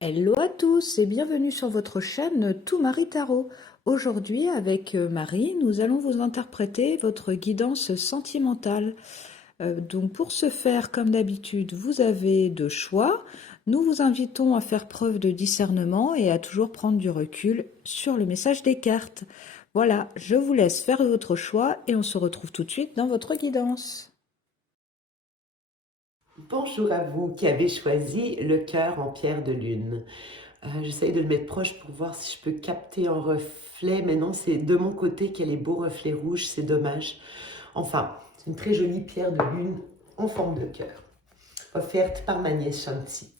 Hello à tous et bienvenue sur votre chaîne Tout Marie Tarot. Aujourd'hui, avec Marie, nous allons vous interpréter votre guidance sentimentale. Donc pour ce faire, comme d'habitude, vous avez deux choix. Nous vous invitons à faire preuve de discernement et à toujours prendre du recul sur le message des cartes. Voilà, je vous laisse faire votre choix et on se retrouve tout de suite dans votre guidance. Bonjour à vous qui avez choisi le cœur en pierre de lune. J'essaye de le mettre proche pour voir si je peux capter un reflet, mais non, c'est de mon côté qu'il y a les beaux reflets rouges, c'est dommage. Enfin, c'est une très jolie pierre de lune en forme de cœur, offerte par ma nièce Shanti.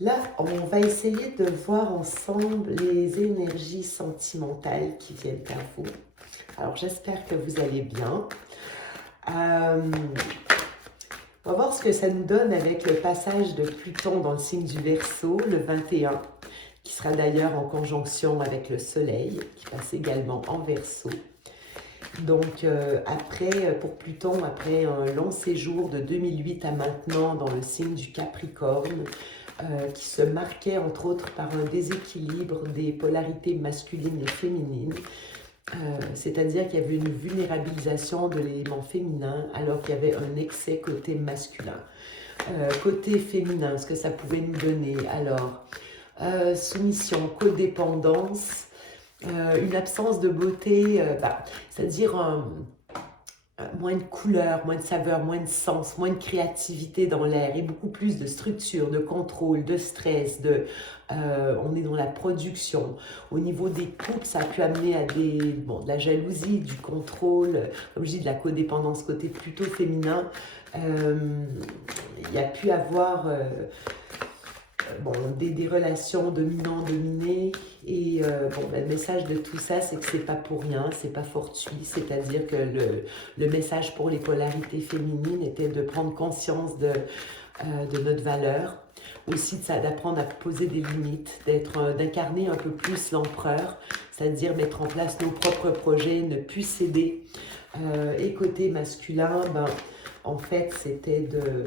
Là, on va essayer de voir ensemble les énergies sentimentales qui viennent à vous. Alors, j'espère que vous allez bien. Euh, On va voir ce que ça nous donne avec le passage de Pluton dans le signe du Verseau, le 21, qui sera d'ailleurs en conjonction avec le Soleil, qui passe également en Verseau. Donc pour Pluton, après un long séjour de 2008 à maintenant dans le signe du Capricorne, qui se marquait entre autres par un déséquilibre des polarités masculines et féminines, c'est-à-dire qu'il y avait une vulnérabilisation de l'élément féminin alors qu'il y avait un excès côté masculin. Côté féminin, ce que ça pouvait nous donner, alors soumission, codépendance, une absence de beauté, c'est-à-dire moins de couleur, moins de saveur, moins de sens, moins de créativité dans l'air et beaucoup plus de structure, de contrôle, de stress, on est dans la production. Au niveau des couples, ça a pu amener à de la jalousie, du contrôle, comme je dis, de la codépendance côté plutôt féminin. Il y a pu avoir des relations dominant-dominé. Et le message de tout ça, c'est que c'est pas pour rien, c'est pas fortuit. C'est-à-dire que le message pour les polarités féminines était de prendre conscience de notre valeur, aussi d'apprendre à poser des limites, d'incarner un peu plus l'empereur, c'est-à-dire mettre en place nos propres projets, ne plus céder. Et côté masculin, en fait, c'était de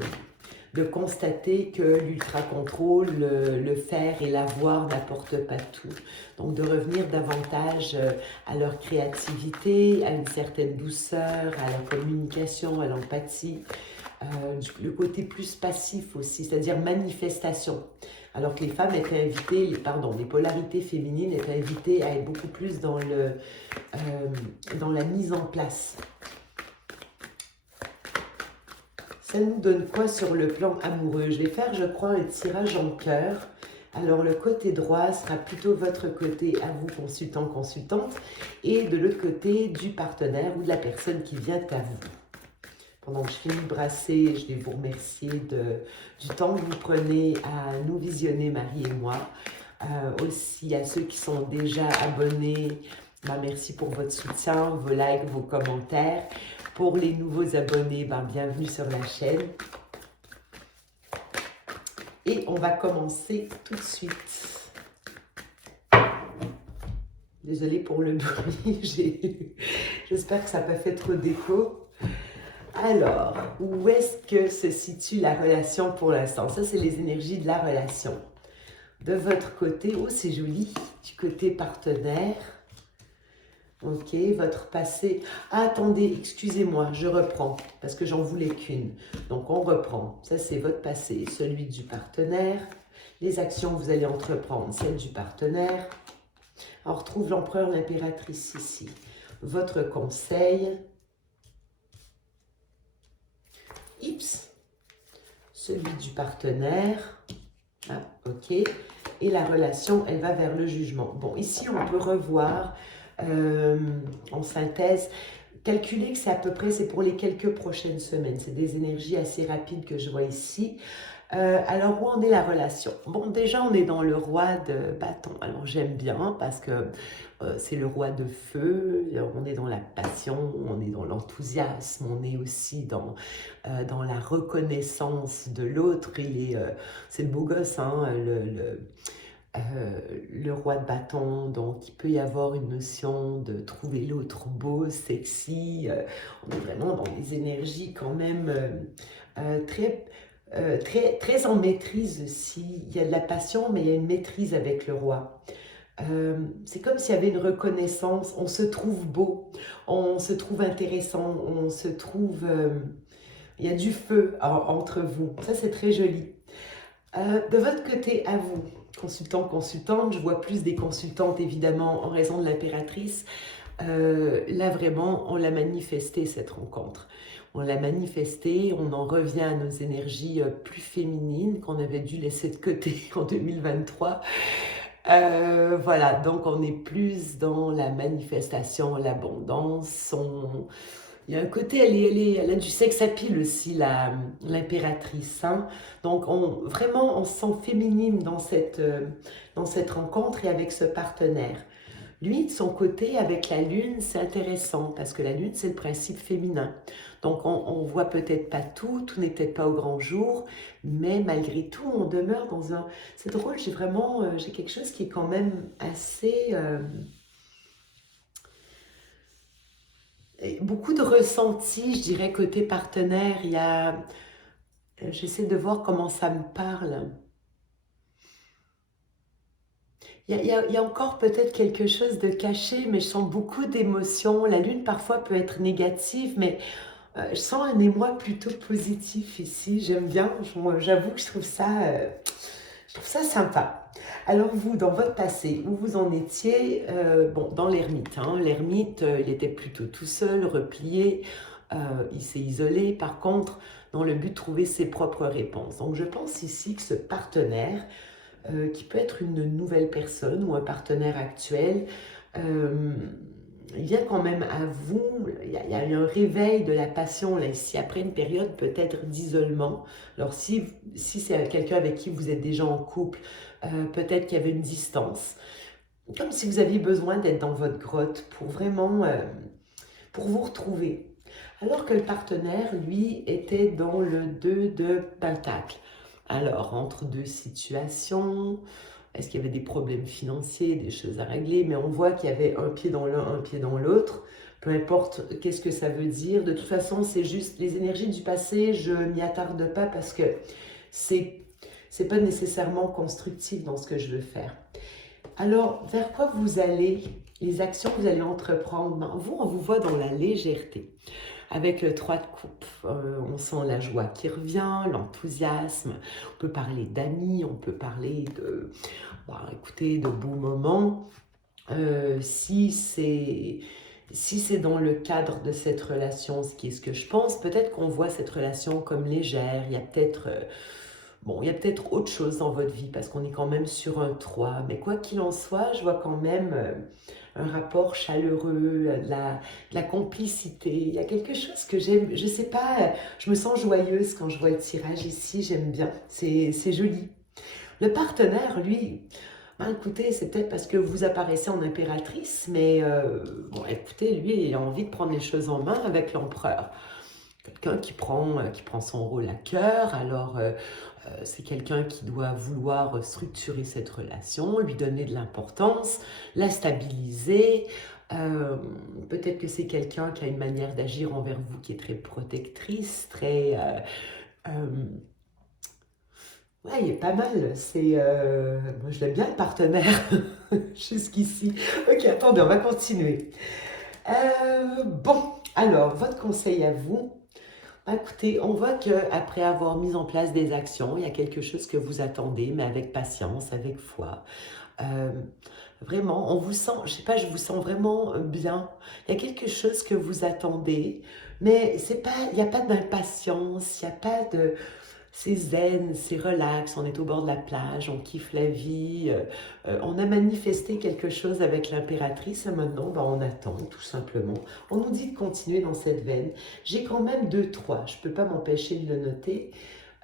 constater que l'ultra-contrôle, le faire et l'avoir n'apportent pas tout. Donc de revenir davantage à leur créativité, à une certaine douceur, à la communication, à l'empathie, le côté plus passif aussi, c'est-à-dire manifestation. Alors que les femmes étaient invitées, les polarités féminines étaient invitées à être beaucoup plus dans la mise en place. Ça nous donne quoi sur le plan amoureux? Je vais faire, je crois, un tirage en cœur. Alors, le côté droit sera plutôt votre côté à vous, consultant, consultante, et de l'autre côté, du partenaire ou de la personne qui vient à vous. Pendant que je finis de brasser, je vais vous remercier du temps que vous prenez à nous visionner, Marie et moi. Aussi à ceux qui sont déjà abonnés, merci pour votre soutien, vos likes, vos commentaires. Pour les nouveaux abonnés, bienvenue sur la chaîne. Et on va commencer tout de suite. Désolée pour le bruit, j'espère que ça n'a pas fait trop d'écho. Alors, où est-ce que se situe la relation pour l'instant? Ça, c'est les énergies de la relation. De votre côté, oh c'est joli, du côté partenaire. Ok, votre passé. Ah, attendez, excusez-moi, je reprends, parce que j'en voulais qu'une. Donc, on reprend. Ça, c'est votre passé, celui du partenaire. Les actions que vous allez entreprendre, celles du partenaire. On retrouve l'empereur, l'impératrice ici. Votre conseil. Ips. Celui du partenaire. Ah, ok. Et la relation, elle va vers le jugement. Bon, ici, on peut revoir en synthèse. Calculez que c'est à peu près, c'est pour les quelques prochaines semaines. C'est des énergies assez rapides que je vois ici. Alors, où en est la relation? Bon, déjà, on est dans le roi de bâton. Alors, j'aime bien parce que c'est le roi de feu. On est dans la passion, on est dans l'enthousiasme, on est aussi dans la reconnaissance de l'autre. C'est le beau gosse, hein, le roi de bâton, donc il peut y avoir une notion de trouver l'autre beau, sexy. On est vraiment dans des énergies quand même très très en maîtrise aussi. Il y a de la passion, mais il y a une maîtrise avec le roi. C'est comme s'il y avait une reconnaissance. On se trouve beau, on se trouve intéressant, on se trouve... il y a du feu entre vous. Ça, c'est très joli. De votre côté, à vous, consultant, consultante, je vois plus des consultantes évidemment en raison de l'impératrice. Là vraiment, on l'a manifesté cette rencontre. On l'a manifesté, on en revient à nos énergies plus féminines qu'on avait dû laisser de côté en 2023. Voilà, donc on est plus dans la manifestation, l'abondance. Il y a un côté, elle a du sex appeal aussi, l'impératrice. Hein. Donc, vraiment, on se sent féminine dans cette rencontre et avec ce partenaire. Lui, de son côté, avec la lune, c'est intéressant parce que la lune, c'est le principe féminin. Donc, on voit peut-être pas tout, tout n'est peut-être pas au grand jour, mais malgré tout, on demeure dans un... C'est drôle, j'ai quelque chose qui est quand même assez... beaucoup de ressenti, je dirais, côté partenaire. J'essaie de voir comment ça me parle. Il y a encore peut-être quelque chose de caché, mais je sens beaucoup d'émotions. La lune parfois peut être négative, mais je sens un émoi plutôt positif ici. J'aime bien, j'avoue que je trouve ça sympa. Alors vous, dans votre passé, où vous en étiez, bon, dans l'ermite, hein, l'ermite, il était plutôt tout seul, replié, il s'est isolé, par contre, dans le but de trouver ses propres réponses. Donc je pense ici que ce partenaire, qui peut être une nouvelle personne ou un partenaire actuel, euh, il vient quand même à vous, il y a eu un réveil de la passion là ici, après une période peut-être d'isolement. Alors si c'est quelqu'un avec qui vous êtes déjà en couple, peut-être qu'il y avait une distance, comme si vous aviez besoin d'être dans votre grotte pour vraiment, pour vous retrouver. Alors que le partenaire, lui, était dans le 2 de Pentacle. Alors, entre deux situations, est-ce qu'il y avait des problèmes financiers, des choses à régler? Mais on voit qu'il y avait un pied dans l'un, un pied dans l'autre. Peu importe qu'est-ce que ça veut dire. De toute façon, c'est juste les énergies du passé, je m'y attarde pas parce que c'est c'est pas nécessairement constructif dans ce que je veux faire. Alors, vers quoi vous allez, les actions que vous allez entreprendre? Ben, vous, on vous voit dans la légèreté. Avec le 3 de coupe, on sent la joie qui revient, l'enthousiasme. On peut parler d'amis, on peut parler de, bah, écoutez, de beaux moments. Si c'est dans le cadre de cette relation, ce qui est ce que je pense, peut-être qu'on voit cette relation comme légère. Il y a peut-être bon, il y a peut-être autre chose dans votre vie parce qu'on est quand même sur un 3. Mais quoi qu'il en soit, je vois quand même un rapport chaleureux, de la complicité. Il y a quelque chose que j'aime. Je sais pas, je me sens joyeuse quand je vois le tirage ici. J'aime bien. C'est joli. Le partenaire, lui, ben, écoutez, c'est peut-être parce que vous apparaissez en impératrice, mais bon, écoutez, lui, il a envie de prendre les choses en main avec l'empereur. Quelqu'un qui prend son rôle à cœur, alors c'est quelqu'un qui doit vouloir structurer cette relation, lui donner de l'importance, la stabiliser. Euh, Peut-être que c'est quelqu'un qui a une manière d'agir envers vous qui est très protectrice, très... ouais, il est pas mal. Moi, je l'aime bien, le partenaire, jusqu'ici. Ok, attendez, on va continuer. Bon, alors, votre conseil à vous. Bah, écoutez, on voit qu'après avoir mis en place des actions, il y a quelque chose que vous attendez, mais avec patience, avec foi. Euh, Vraiment, on vous sent, je sais pas, je vous sens vraiment bien. Il y a quelque chose que vous attendez, mais c'est pas, il n'y a pas d'impatience, il n'y a pas de, c'est zen, c'est relax, on est au bord de la plage, on kiffe la vie, on a manifesté quelque chose avec l'impératrice et maintenant ben, on attend tout simplement. On nous dit de continuer dans cette veine. J'ai quand même deux 3, je ne peux pas m'empêcher de le noter.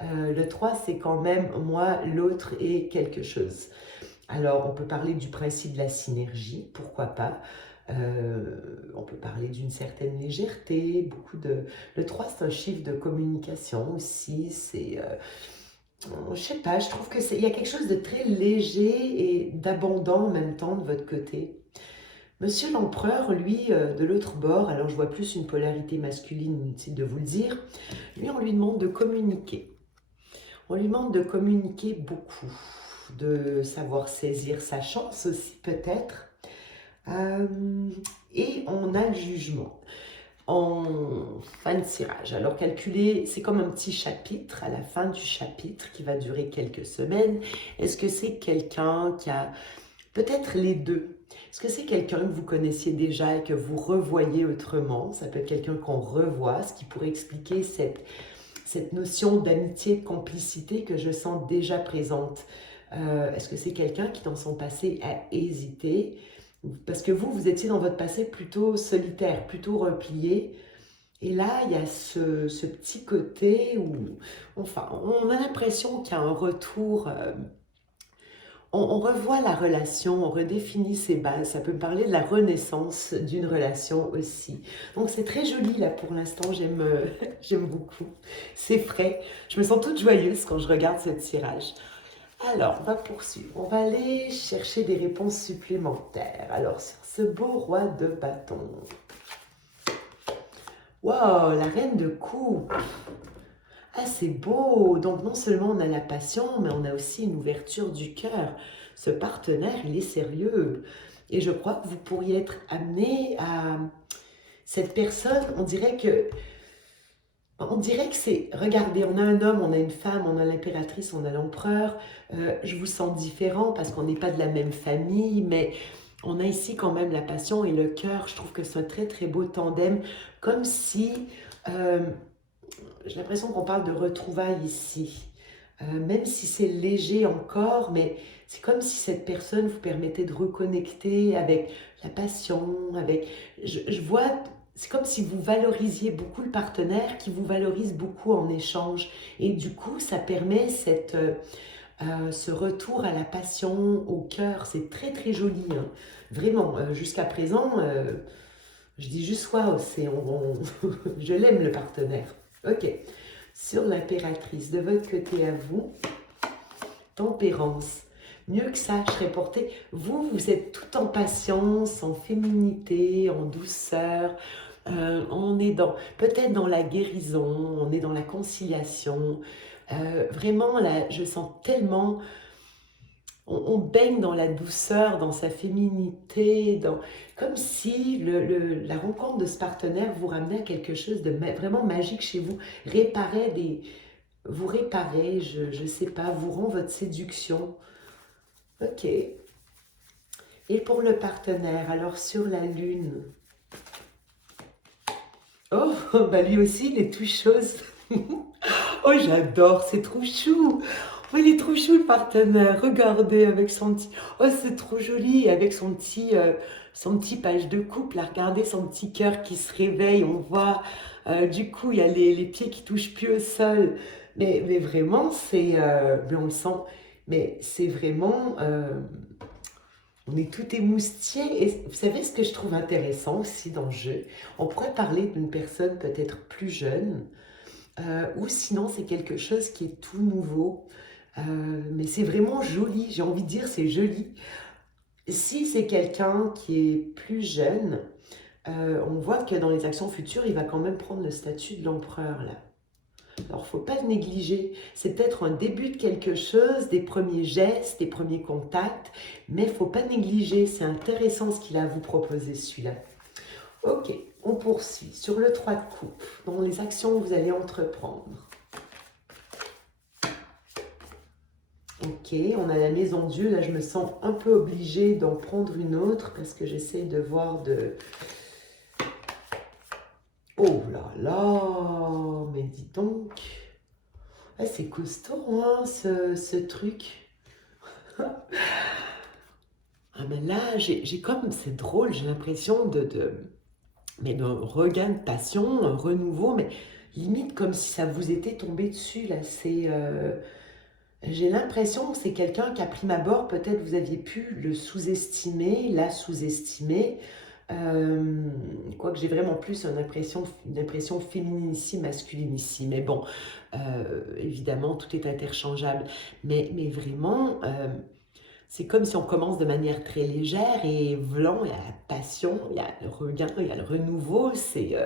Le 3 c'est quand même moi, l'autre et quelque chose. Alors on peut parler du principe de la synergie, pourquoi pas. On peut parler d'une certaine légèreté, Le 3, c'est un chiffre de communication aussi, je sais pas, je trouve il y a quelque chose de très léger et d'abondant en même temps de votre côté. Monsieur l'empereur, lui, de l'autre bord, alors je vois plus une polarité masculine, inutile de vous le dire, lui, on lui demande de communiquer. On lui demande de communiquer beaucoup, de savoir saisir sa chance aussi peut-être. Et on a le jugement en fin de tirage. Alors calculer, c'est comme un petit chapitre à la fin du chapitre qui va durer quelques semaines. Est-ce que c'est quelqu'un qui a peut-être les deux? Est-ce que c'est quelqu'un que vous connaissiez déjà et que vous revoyez autrement? Ça peut être quelqu'un qu'on revoit, ce qui pourrait expliquer cette notion d'amitié, de complicité que je sens déjà présente. Est-ce que c'est quelqu'un qui dans son passé a hésité? Parce que vous étiez dans votre passé plutôt solitaire, plutôt replié. Et là, il y a ce petit côté où, enfin, on a l'impression qu'il y a un retour. On revoit la relation, on redéfinit ses bases. Ça peut me parler de la renaissance d'une relation aussi. Donc c'est très joli là pour l'instant, j'aime beaucoup. C'est frais. Je me sens toute joyeuse quand je regarde ce tirage. Alors, on va poursuivre. On va aller chercher des réponses supplémentaires. Alors, sur ce beau roi de bâton. Waouh, la reine de coupe. Ah, c'est beau. Donc, non seulement on a la passion, mais on a aussi une ouverture du cœur. Ce partenaire, il est sérieux. Et je crois que vous pourriez être amené à cette personne. On dirait que c'est, regardez, on a un homme, on a une femme, on a l'impératrice, on a l'empereur. Je vous sens différent parce qu'on n'est pas de la même famille, mais on a ici quand même la passion et le cœur. Je trouve que c'est un très très beau tandem, comme si, j'ai l'impression qu'on parle de retrouvailles ici. Même si c'est léger encore, mais c'est comme si cette personne vous permettait de reconnecter avec la passion, avec... je vois, c'est comme si vous valorisiez beaucoup le partenaire qui vous valorise beaucoup en échange. Et du coup, ça permet ce retour à la passion, au cœur. C'est très très joli, hein. Vraiment, jusqu'à présent, je dis juste waouh, je l'aime le partenaire. Ok, sur l'impératrice, de votre côté à vous, tempérance. Mieux que ça, je serais portée. Vous êtes tout en patience, en féminité, en douceur. On est peut-être dans la guérison, on est dans la conciliation. Vraiment, là, je sens tellement. On baigne dans la douceur, dans sa féminité, comme si la rencontre de ce partenaire vous ramenait à quelque chose de vraiment magique chez vous. Vous réparez, je sais pas, vous rend votre séduction. Ok. Et pour le partenaire, alors sur la lune. Oh, bah lui aussi, il est tout chose. Oh, j'adore, c'est trop chou. Oh, il est trop chou le partenaire. Regardez avec son petit. Oh, c'est trop joli avec son petit page de couple. Là, regardez son petit cœur qui se réveille. On voit. Du coup, il y a les pieds qui touchent plus au sol. Mais vraiment, mais on le sent. Mais c'est vraiment. On est tout émoustillé. Et vous savez ce que je trouve intéressant aussi dans le jeu? On pourrait parler d'une personne peut-être plus jeune. Ou sinon c'est quelque chose qui est tout nouveau, mais c'est vraiment joli, j'ai envie de dire c'est joli. Si c'est quelqu'un qui est plus jeune, on voit que dans les actions futures, il va quand même prendre le statut de l'empereur là. Alors, faut pas le négliger, c'est peut-être un début de quelque chose, des premiers gestes, des premiers contacts, mais faut pas négliger, c'est intéressant ce qu'il a à vous proposer celui-là. Ok, on poursuit sur le 3 de coupe, dans les actions que vous allez entreprendre. Ok, on a la maison Dieu, là je me sens un peu obligée d'en prendre une autre parce que j'essaie de voir de... Oh là là, mais dis donc, ah, c'est costaud hein, ce truc. Ah mais là, j'ai comme, c'est drôle, j'ai l'impression mais d'un regain de passion, un renouveau, mais limite comme si ça vous était tombé dessus, là, j'ai l'impression que c'est quelqu'un qui a pris ma bord, peut-être vous aviez pu le sous-estimer, la sous-estimer, quoique j'ai vraiment plus une impression féminine ici, masculine ici, mais bon, évidemment, tout est interchangeable, mais vraiment... c'est comme si on commence de manière très légère et vlan, il y a la passion, il y a le regain, il y a le renouveau, c'est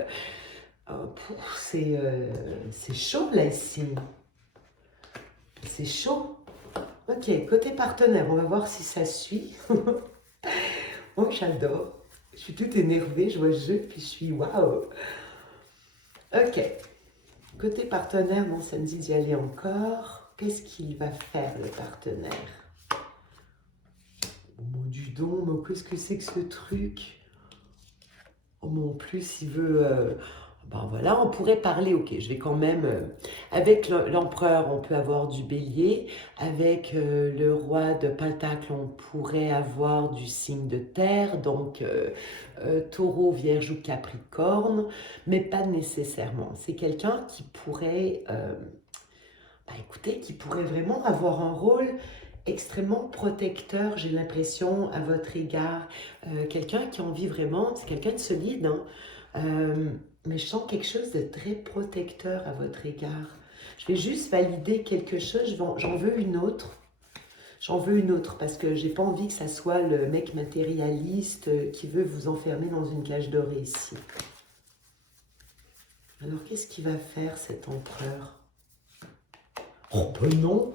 chaud là ici. C'est chaud. Ok, côté partenaire, on va voir si ça suit. Oh, j'adore. Je suis toute énervée, je vois le jeu, puis je suis waouh. Ok, côté partenaire, non, ça me dit d'y aller encore. Qu'est-ce qu'il va faire, le partenaire? Oh mon du don, mais qu'est-ce que c'est que ce truc? Oh mon, en plus, il veut... ben voilà, on pourrait parler, ok, je vais quand même... avec l'empereur, on peut avoir du bélier. Avec le roi de Pentacle, on pourrait avoir du signe de terre. Donc, taureau, vierge ou capricorne. Mais pas nécessairement. C'est quelqu'un qui pourrait... bah écoutez, qui pourrait vraiment avoir un rôle extrêmement protecteur, j'ai l'impression, à votre égard. Quelqu'un qui a envie vraiment, c'est quelqu'un de solide, hein. Mais je sens quelque chose de très protecteur à votre égard. Je vais juste valider quelque chose, j'en veux une autre. J'en veux une autre parce que j'ai pas envie que ça soit le mec matérialiste qui veut vous enfermer dans une cage dorée ici. Alors qu'est-ce qu'il va faire cet empereur? Oh ben non.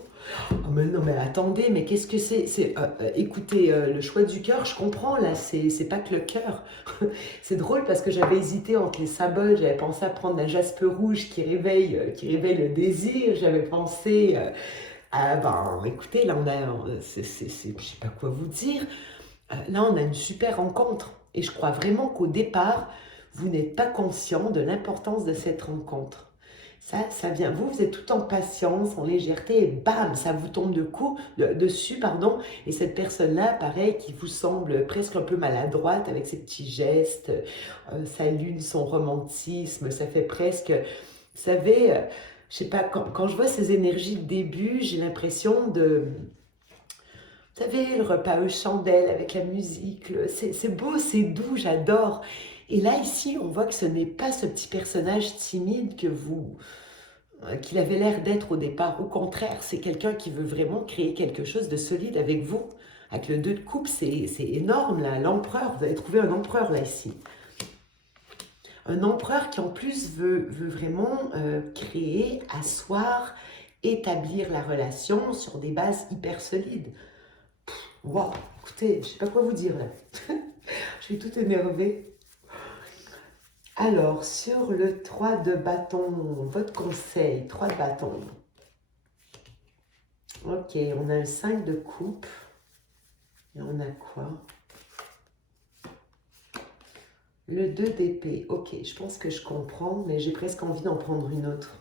Ah, mais non, mais attendez, mais qu'est-ce que c'est? Écoutez, le choix du cœur, je comprends, là, c'est pas que le cœur. C'est drôle parce que j'avais hésité entre les symboles, j'avais pensé à prendre la jaspe rouge qui réveille le désir, j'avais pensé à, ben, écoutez, là, on a, je sais pas quoi vous dire, là, on a une super rencontre. Et je crois vraiment qu'au départ, vous n'êtes pas conscient de l'importance de cette rencontre. Ça vient, vous êtes tout en patience, en légèreté, et bam, ça vous tombe dessus, pardon. Et cette personne-là, pareil, qui vous semble presque un peu maladroite avec ses petits gestes, sa lune, son romantisme, ça fait presque, vous savez, je sais pas, quand je vois ces énergies de début, j'ai l'impression de, vous savez, le repas aux chandelles avec la musique, c'est beau, c'est doux, j'adore. Et là, ici, on voit que ce n'est pas ce petit personnage timide qu'il avait l'air d'être au départ. Au contraire, c'est quelqu'un qui veut vraiment créer quelque chose de solide avec vous. Avec le 2 de coupe, c'est énorme, là. L'empereur, vous avez trouvé un empereur, là, ici. Un empereur qui, en plus, veut vraiment créer, asseoir, établir la relation sur des bases hyper solides. Waouh, écoutez, je sais pas quoi vous dire, là. Je suis toute énervée. Alors, sur le 3 de bâton, votre conseil, 3 de bâton. Ok, on a le 5 de coupe. Et on a quoi? Le 2 d'épée. Ok, je pense que je comprends, mais j'ai presque envie d'en prendre une autre.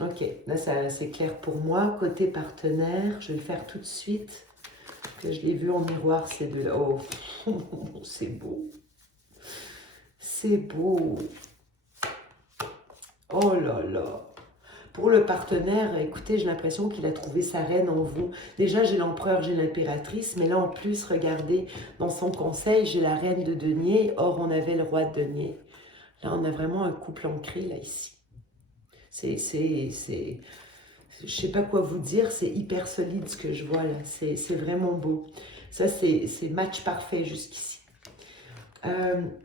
Ok, là c'est clair pour moi. Côté partenaire, je vais le faire tout de suite. Que je l'ai vu en miroir, ces deux-là. Oh, c'est beau. C'est beau. Oh là là. Pour le partenaire, écoutez, j'ai l'impression qu'il a trouvé sa reine en vous. Déjà, j'ai l'empereur, j'ai l'impératrice, mais là, en plus, regardez, dans son conseil, j'ai la reine de denier. Or, on avait le roi de denier. Là, on a vraiment un couple ancré, là, ici. Je sais pas quoi vous dire, c'est hyper solide ce que je vois, là. C'est vraiment beau. Ça, c'est match parfait jusqu'ici.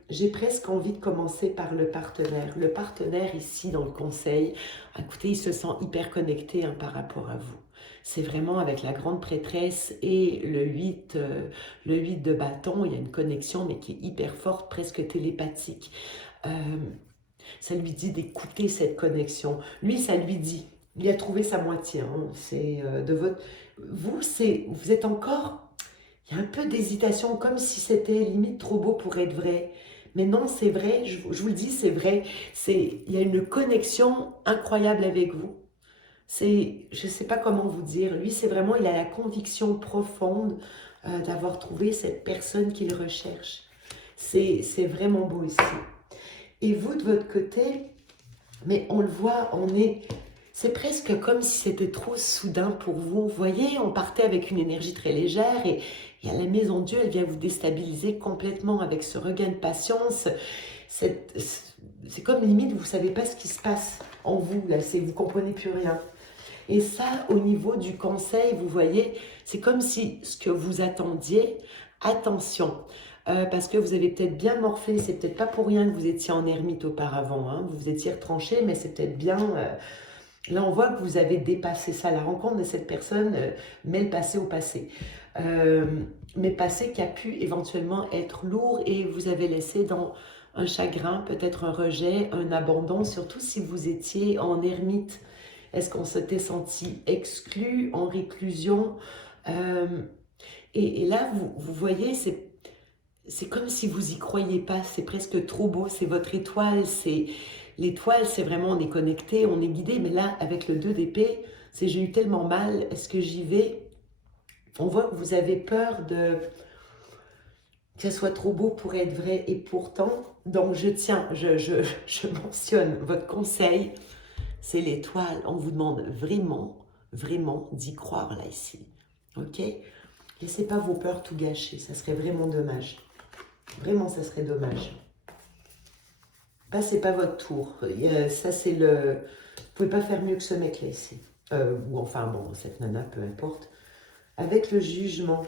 J'ai presque envie de commencer par le partenaire. Le partenaire ici dans le conseil, écoutez, il se sent hyper connecté hein, par rapport à vous. C'est vraiment avec la grande prêtresse et le 8 de bâton, il y a une connexion mais qui est hyper forte, presque télépathique. Ça lui dit d'écouter cette connexion. Lui, ça lui dit. Il a trouvé sa moitié. Hein. C'est de votre... Vous êtes encore... Il y a un peu d'hésitation, comme si c'était limite trop beau pour être vrai. Mais non, c'est vrai, je vous le dis, c'est vrai. Il y a une connexion incroyable avec vous. Je ne sais pas comment vous dire. Lui, c'est vraiment, il a la conviction profonde d'avoir trouvé cette personne qu'il recherche. C'est vraiment beau ici. Et vous, de votre côté, mais on le voit, c'est presque comme si c'était trop soudain pour vous. Vous voyez, on partait avec une énergie très légère et à la maison de Dieu, elle vient vous déstabiliser complètement avec ce regain de patience. C'est comme limite, vous ne savez pas ce qui se passe en vous, là, vous ne comprenez plus rien. Et ça, au niveau du conseil, vous voyez, c'est comme si ce que vous attendiez, attention, parce que vous avez peut-être bien morflé. C'est peut-être pas pour rien que vous étiez en ermite auparavant, hein. Vous vous étiez retranché, mais c'est peut-être bien... là, on voit que vous avez dépassé ça. La rencontre de cette personne met le passé au passé. Mais passé qui a pu éventuellement être lourd et vous avez laissé dans un chagrin, peut-être un rejet, un abandon, surtout si vous étiez en ermite. Est-ce qu'on s'était senti exclu, en réclusion? Euh, et là, vous voyez, c'est comme si vous y croyez pas, c'est presque trop beau, c'est votre étoile, c'est l'étoile, c'est vraiment on est connecté, on est guidé, mais là, avec le 2 d'épée, c'est j'ai eu tellement mal, est-ce que j'y vais? On voit que vous avez peur de que ce soit trop beau pour être vrai, et pourtant, donc je tiens, je mentionne votre conseil, c'est l'étoile, on vous demande vraiment, vraiment d'y croire là ici, ok? Laissez pas vos peurs tout gâcher, ça serait vraiment dommage. Vraiment, ça serait dommage. Passez pas votre tour. Ça, c'est le... Vous pouvez pas faire mieux que ce mec-là ici. Ou enfin, bon, cette nana, peu importe. Avec le jugement,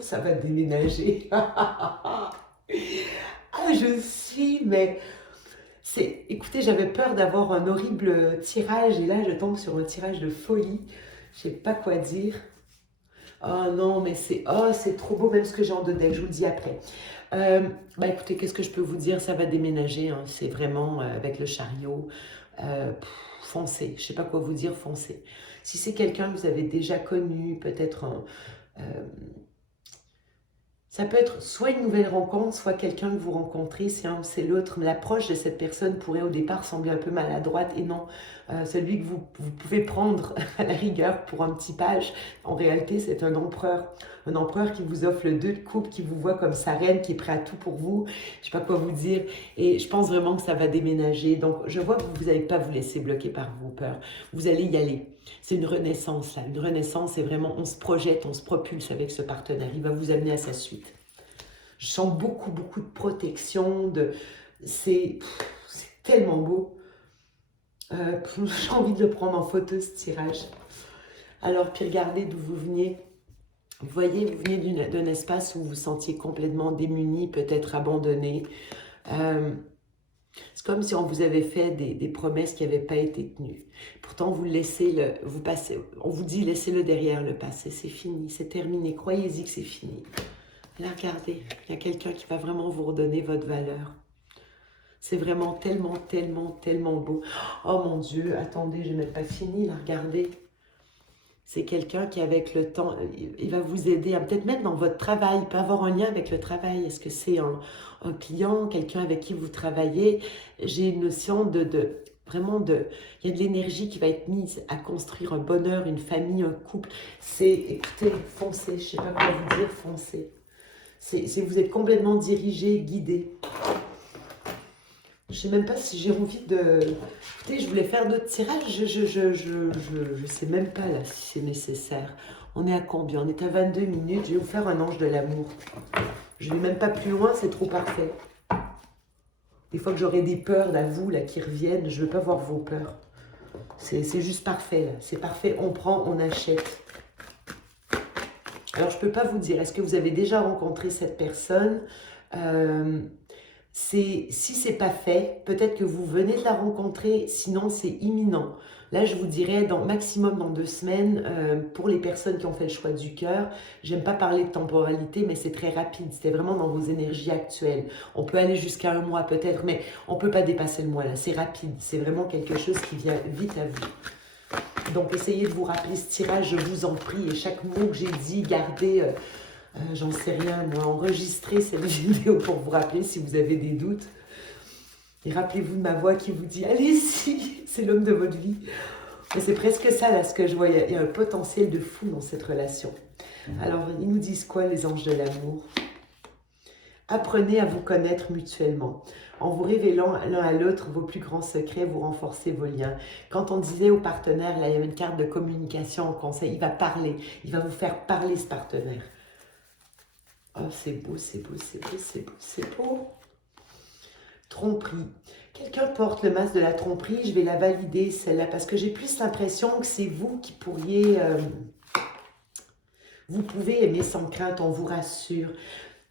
ça va déménager. Ah, je suis, mais... Écoutez, j'avais peur d'avoir un horrible tirage, et là, je tombe sur un tirage de folie. Je sais pas quoi dire. Oh non, mais c'est trop beau, même ce que j'ai en deux decks, je vous le dis après. Bah écoutez, qu'est-ce que je peux vous dire? Ça va déménager, hein. C'est vraiment avec le chariot. Foncez, je sais pas quoi vous dire, foncez. Si c'est quelqu'un que vous avez déjà connu, peut-être euh, ça peut être soit une nouvelle rencontre, soit quelqu'un que vous rencontrez, c'est un ou c'est l'autre. Mais l'approche de cette personne pourrait au départ sembler un peu maladroite et non. Celui que vous pouvez prendre à la rigueur pour un petit page, en réalité c'est un empereur. Un empereur qui vous offre le 2 de coupe, qui vous voit comme sa reine, qui est prêt à tout pour vous. Je sais pas quoi vous dire. Et je pense vraiment que ça va déménager. Donc je vois que vous n'allez pas vous laisser bloquer par vos peurs. Vous allez y aller. C'est une renaissance là. Une renaissance, c'est vraiment on se projette, on se propulse avec ce partenaire. Il va vous amener à sa suite. Je sens beaucoup, beaucoup de protection. C'est tellement beau. J'ai envie de le prendre en photo, ce tirage. Alors, puis regardez d'où vous veniez. Vous voyez, vous venez d'un espace où vous vous sentiez complètement démuni, peut-être abandonné. C'est comme si on vous avait fait des promesses qui n'avaient pas été tenues. Pourtant, vous laissez vous passez, on vous dit laissez-le derrière le passé, c'est fini, c'est terminé. Croyez-y que c'est fini. Là, regardez, il y a quelqu'un qui va vraiment vous redonner votre valeur. C'est vraiment tellement, tellement, tellement beau. Oh mon Dieu, attendez, je n'ai même pas fini, là, regardez. C'est quelqu'un qui, avec le temps, il va vous aider, peut-être même dans votre travail, il peut avoir un lien avec le travail. Est-ce que c'est un client, quelqu'un avec qui vous travaillez? J'ai une notion vraiment il y a de l'énergie qui va être mise à construire un bonheur, une famille, un couple. Écoutez, foncez, je ne sais pas quoi vous dire, foncez. Vous êtes complètement dirigé, guidé. Je ne sais même pas si j'ai envie de... Écoutez, je voulais faire d'autres tirages, je sais même pas là si c'est nécessaire. On est à combien? On est à 22 minutes, je vais vous faire un ange de l'amour. Je ne vais même pas plus loin, c'est trop parfait. Des fois que j'aurai des peurs là, vous, là, qui reviennent, je ne veux pas voir vos peurs. C'est juste parfait, là. C'est parfait, on prend, on achète. Alors, je ne peux pas vous dire, est-ce que vous avez déjà rencontré cette personne? Si ce n'est pas fait, peut-être que vous venez de la rencontrer, sinon c'est imminent. Là, je vous dirais maximum dans 2 semaines, pour les personnes qui ont fait le choix du cœur. J'aime pas parler de temporalité, mais c'est très rapide. C'était vraiment dans vos énergies actuelles. On peut aller jusqu'à 1 mois peut-être, mais on ne peut pas dépasser le mois là. C'est rapide. C'est vraiment quelque chose qui vient vite à vous. Donc, essayez de vous rappeler ce tirage, je vous en prie. Et chaque mot que j'ai dit, gardez... j'en sais rien, moi, enregistrez cette vidéo pour vous rappeler si vous avez des doutes. Et rappelez-vous de ma voix qui vous dit, allez-y, c'est l'homme de votre vie. C'est presque ça, là, ce que je vois. Il y a un potentiel de fou dans cette relation. Alors, ils nous disent quoi, les anges de l'amour? Apprenez à vous connaître mutuellement. En vous révélant l'un à l'autre vos plus grands secrets, vous renforcez vos liens. Quand on disait au partenaire, là, il y avait une carte de communication, au conseil, il va parler, il va vous faire parler, ce partenaire. Oh, c'est beau, c'est beau, c'est beau, c'est beau, c'est beau. Tromperie. Quelqu'un porte le masque de la tromperie, je vais la valider, celle-là, parce que j'ai plus l'impression que c'est vous qui pourriez... Vous pouvez aimer sans crainte, on vous rassure.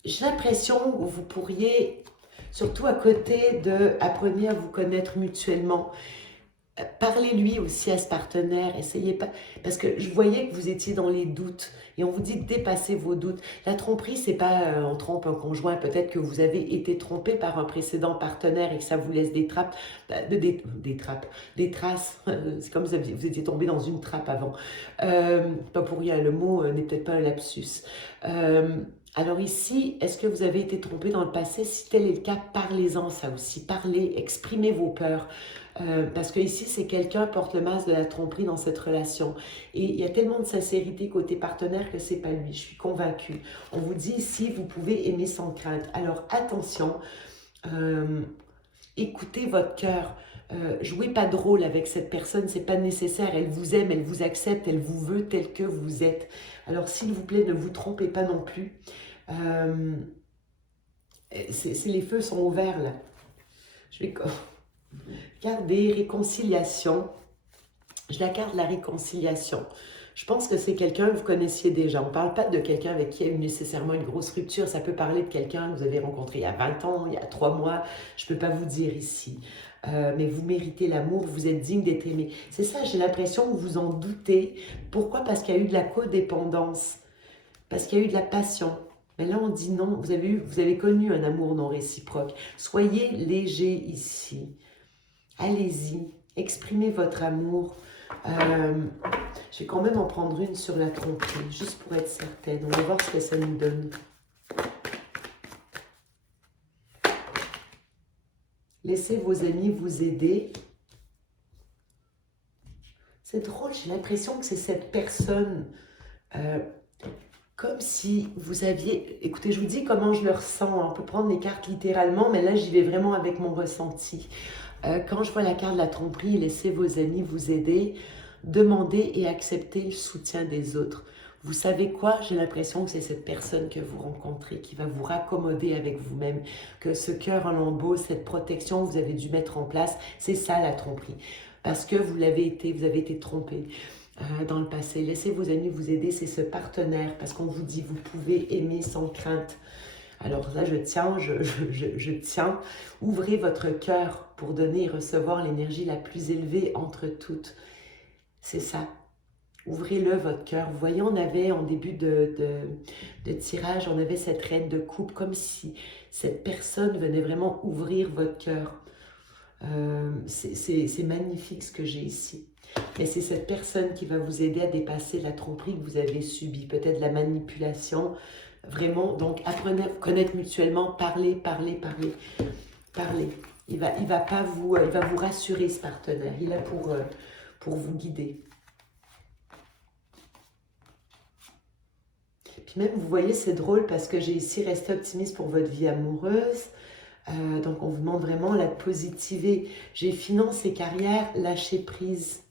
J'ai l'impression que vous pourriez, surtout à côté de apprenez à vous connaître mutuellement, parlez-lui aussi à ce partenaire, essayez pas, parce que je voyais que vous étiez dans les doutes, et on vous dit de dépasser vos doutes. La tromperie, c'est pas on trompe un conjoint, peut-être que vous avez été trompé par un précédent partenaire et que ça vous laisse des trappes, des traces, c'est comme si vous étiez tombé dans une trappe avant. Pas pour rien, le mot n'est peut-être pas un lapsus. Alors ici, est-ce que vous avez été trompé dans le passé? Si tel est le cas, parlez-en ça aussi, parlez, exprimez vos peurs. Parce que ici, c'est quelqu'un porte le masque de la tromperie dans cette relation. Et il y a tellement de sincérité côté partenaire que c'est pas lui. Je suis convaincue. On vous dit ici, vous pouvez aimer sans crainte. Alors attention, écoutez votre cœur. Jouez pas de rôle avec cette personne, c'est pas nécessaire. Elle vous aime, elle vous accepte, elle vous veut tel que vous êtes. Alors s'il vous plaît, ne vous trompez pas non plus. Les feux sont ouverts là. Je vais garder réconciliation. Je la garde la réconciliation. Je pense que c'est quelqu'un que vous connaissiez déjà. On ne parle pas de quelqu'un avec qui il y a eu nécessairement une grosse rupture. Ça peut parler de quelqu'un que vous avez rencontré il y a 20 ans, il y a 3 mois. Je ne peux pas vous dire ici. Mais vous méritez l'amour, vous êtes digne d'être aimé. C'est ça, j'ai l'impression que vous en doutez. Pourquoi? Parce qu'il y a eu de la codépendance. Parce qu'il y a eu de la passion. Mais là, on dit non. Vous avez connu un amour non réciproque. Soyez léger ici. Allez-y. Exprimez votre amour. Je vais quand même en prendre une sur la tromperie, juste pour être certaine. On va voir ce que ça nous donne. Laissez vos amis vous aider. C'est drôle, j'ai l'impression que c'est cette personne, comme si vous aviez... Écoutez, je vous dis comment je le ressens. On peut prendre les cartes littéralement, mais là, j'y vais vraiment avec mon ressenti. Quand je vois la carte de la tromperie, laissez vos amis vous aider, demandez et acceptez le soutien des autres. Vous savez quoi? J'ai l'impression que c'est cette personne que vous rencontrez qui va vous raccommoder avec vous-même, que ce cœur en lambeaux, cette protection que vous avez dû mettre en place, c'est ça la tromperie. Parce que vous avez été trompé dans le passé. Laissez vos amis vous aider, c'est ce partenaire, parce qu'on vous dit, vous pouvez aimer sans crainte. Alors là, je tiens. Ouvrez votre cœur pour donner et recevoir l'énergie la plus élevée entre toutes. C'est ça. Ouvrez-le, votre cœur. Vous voyez, on avait en début de tirage, on avait cette reine de coupe, comme si cette personne venait vraiment ouvrir votre cœur. C'est magnifique ce que j'ai ici. Mais c'est cette personne qui va vous aider à dépasser la tromperie que vous avez subie, peut-être la manipulation. Vraiment, donc apprenez à vous connaître mutuellement, parlez. Il va vous rassurer, ce partenaire. Il est là pour vous guider. Puis même, vous voyez, c'est drôle parce que j'ai ici resté optimiste pour votre vie amoureuse. Donc, on vous demande vraiment la positiver. J'ai finance et carrière, lâcher prise.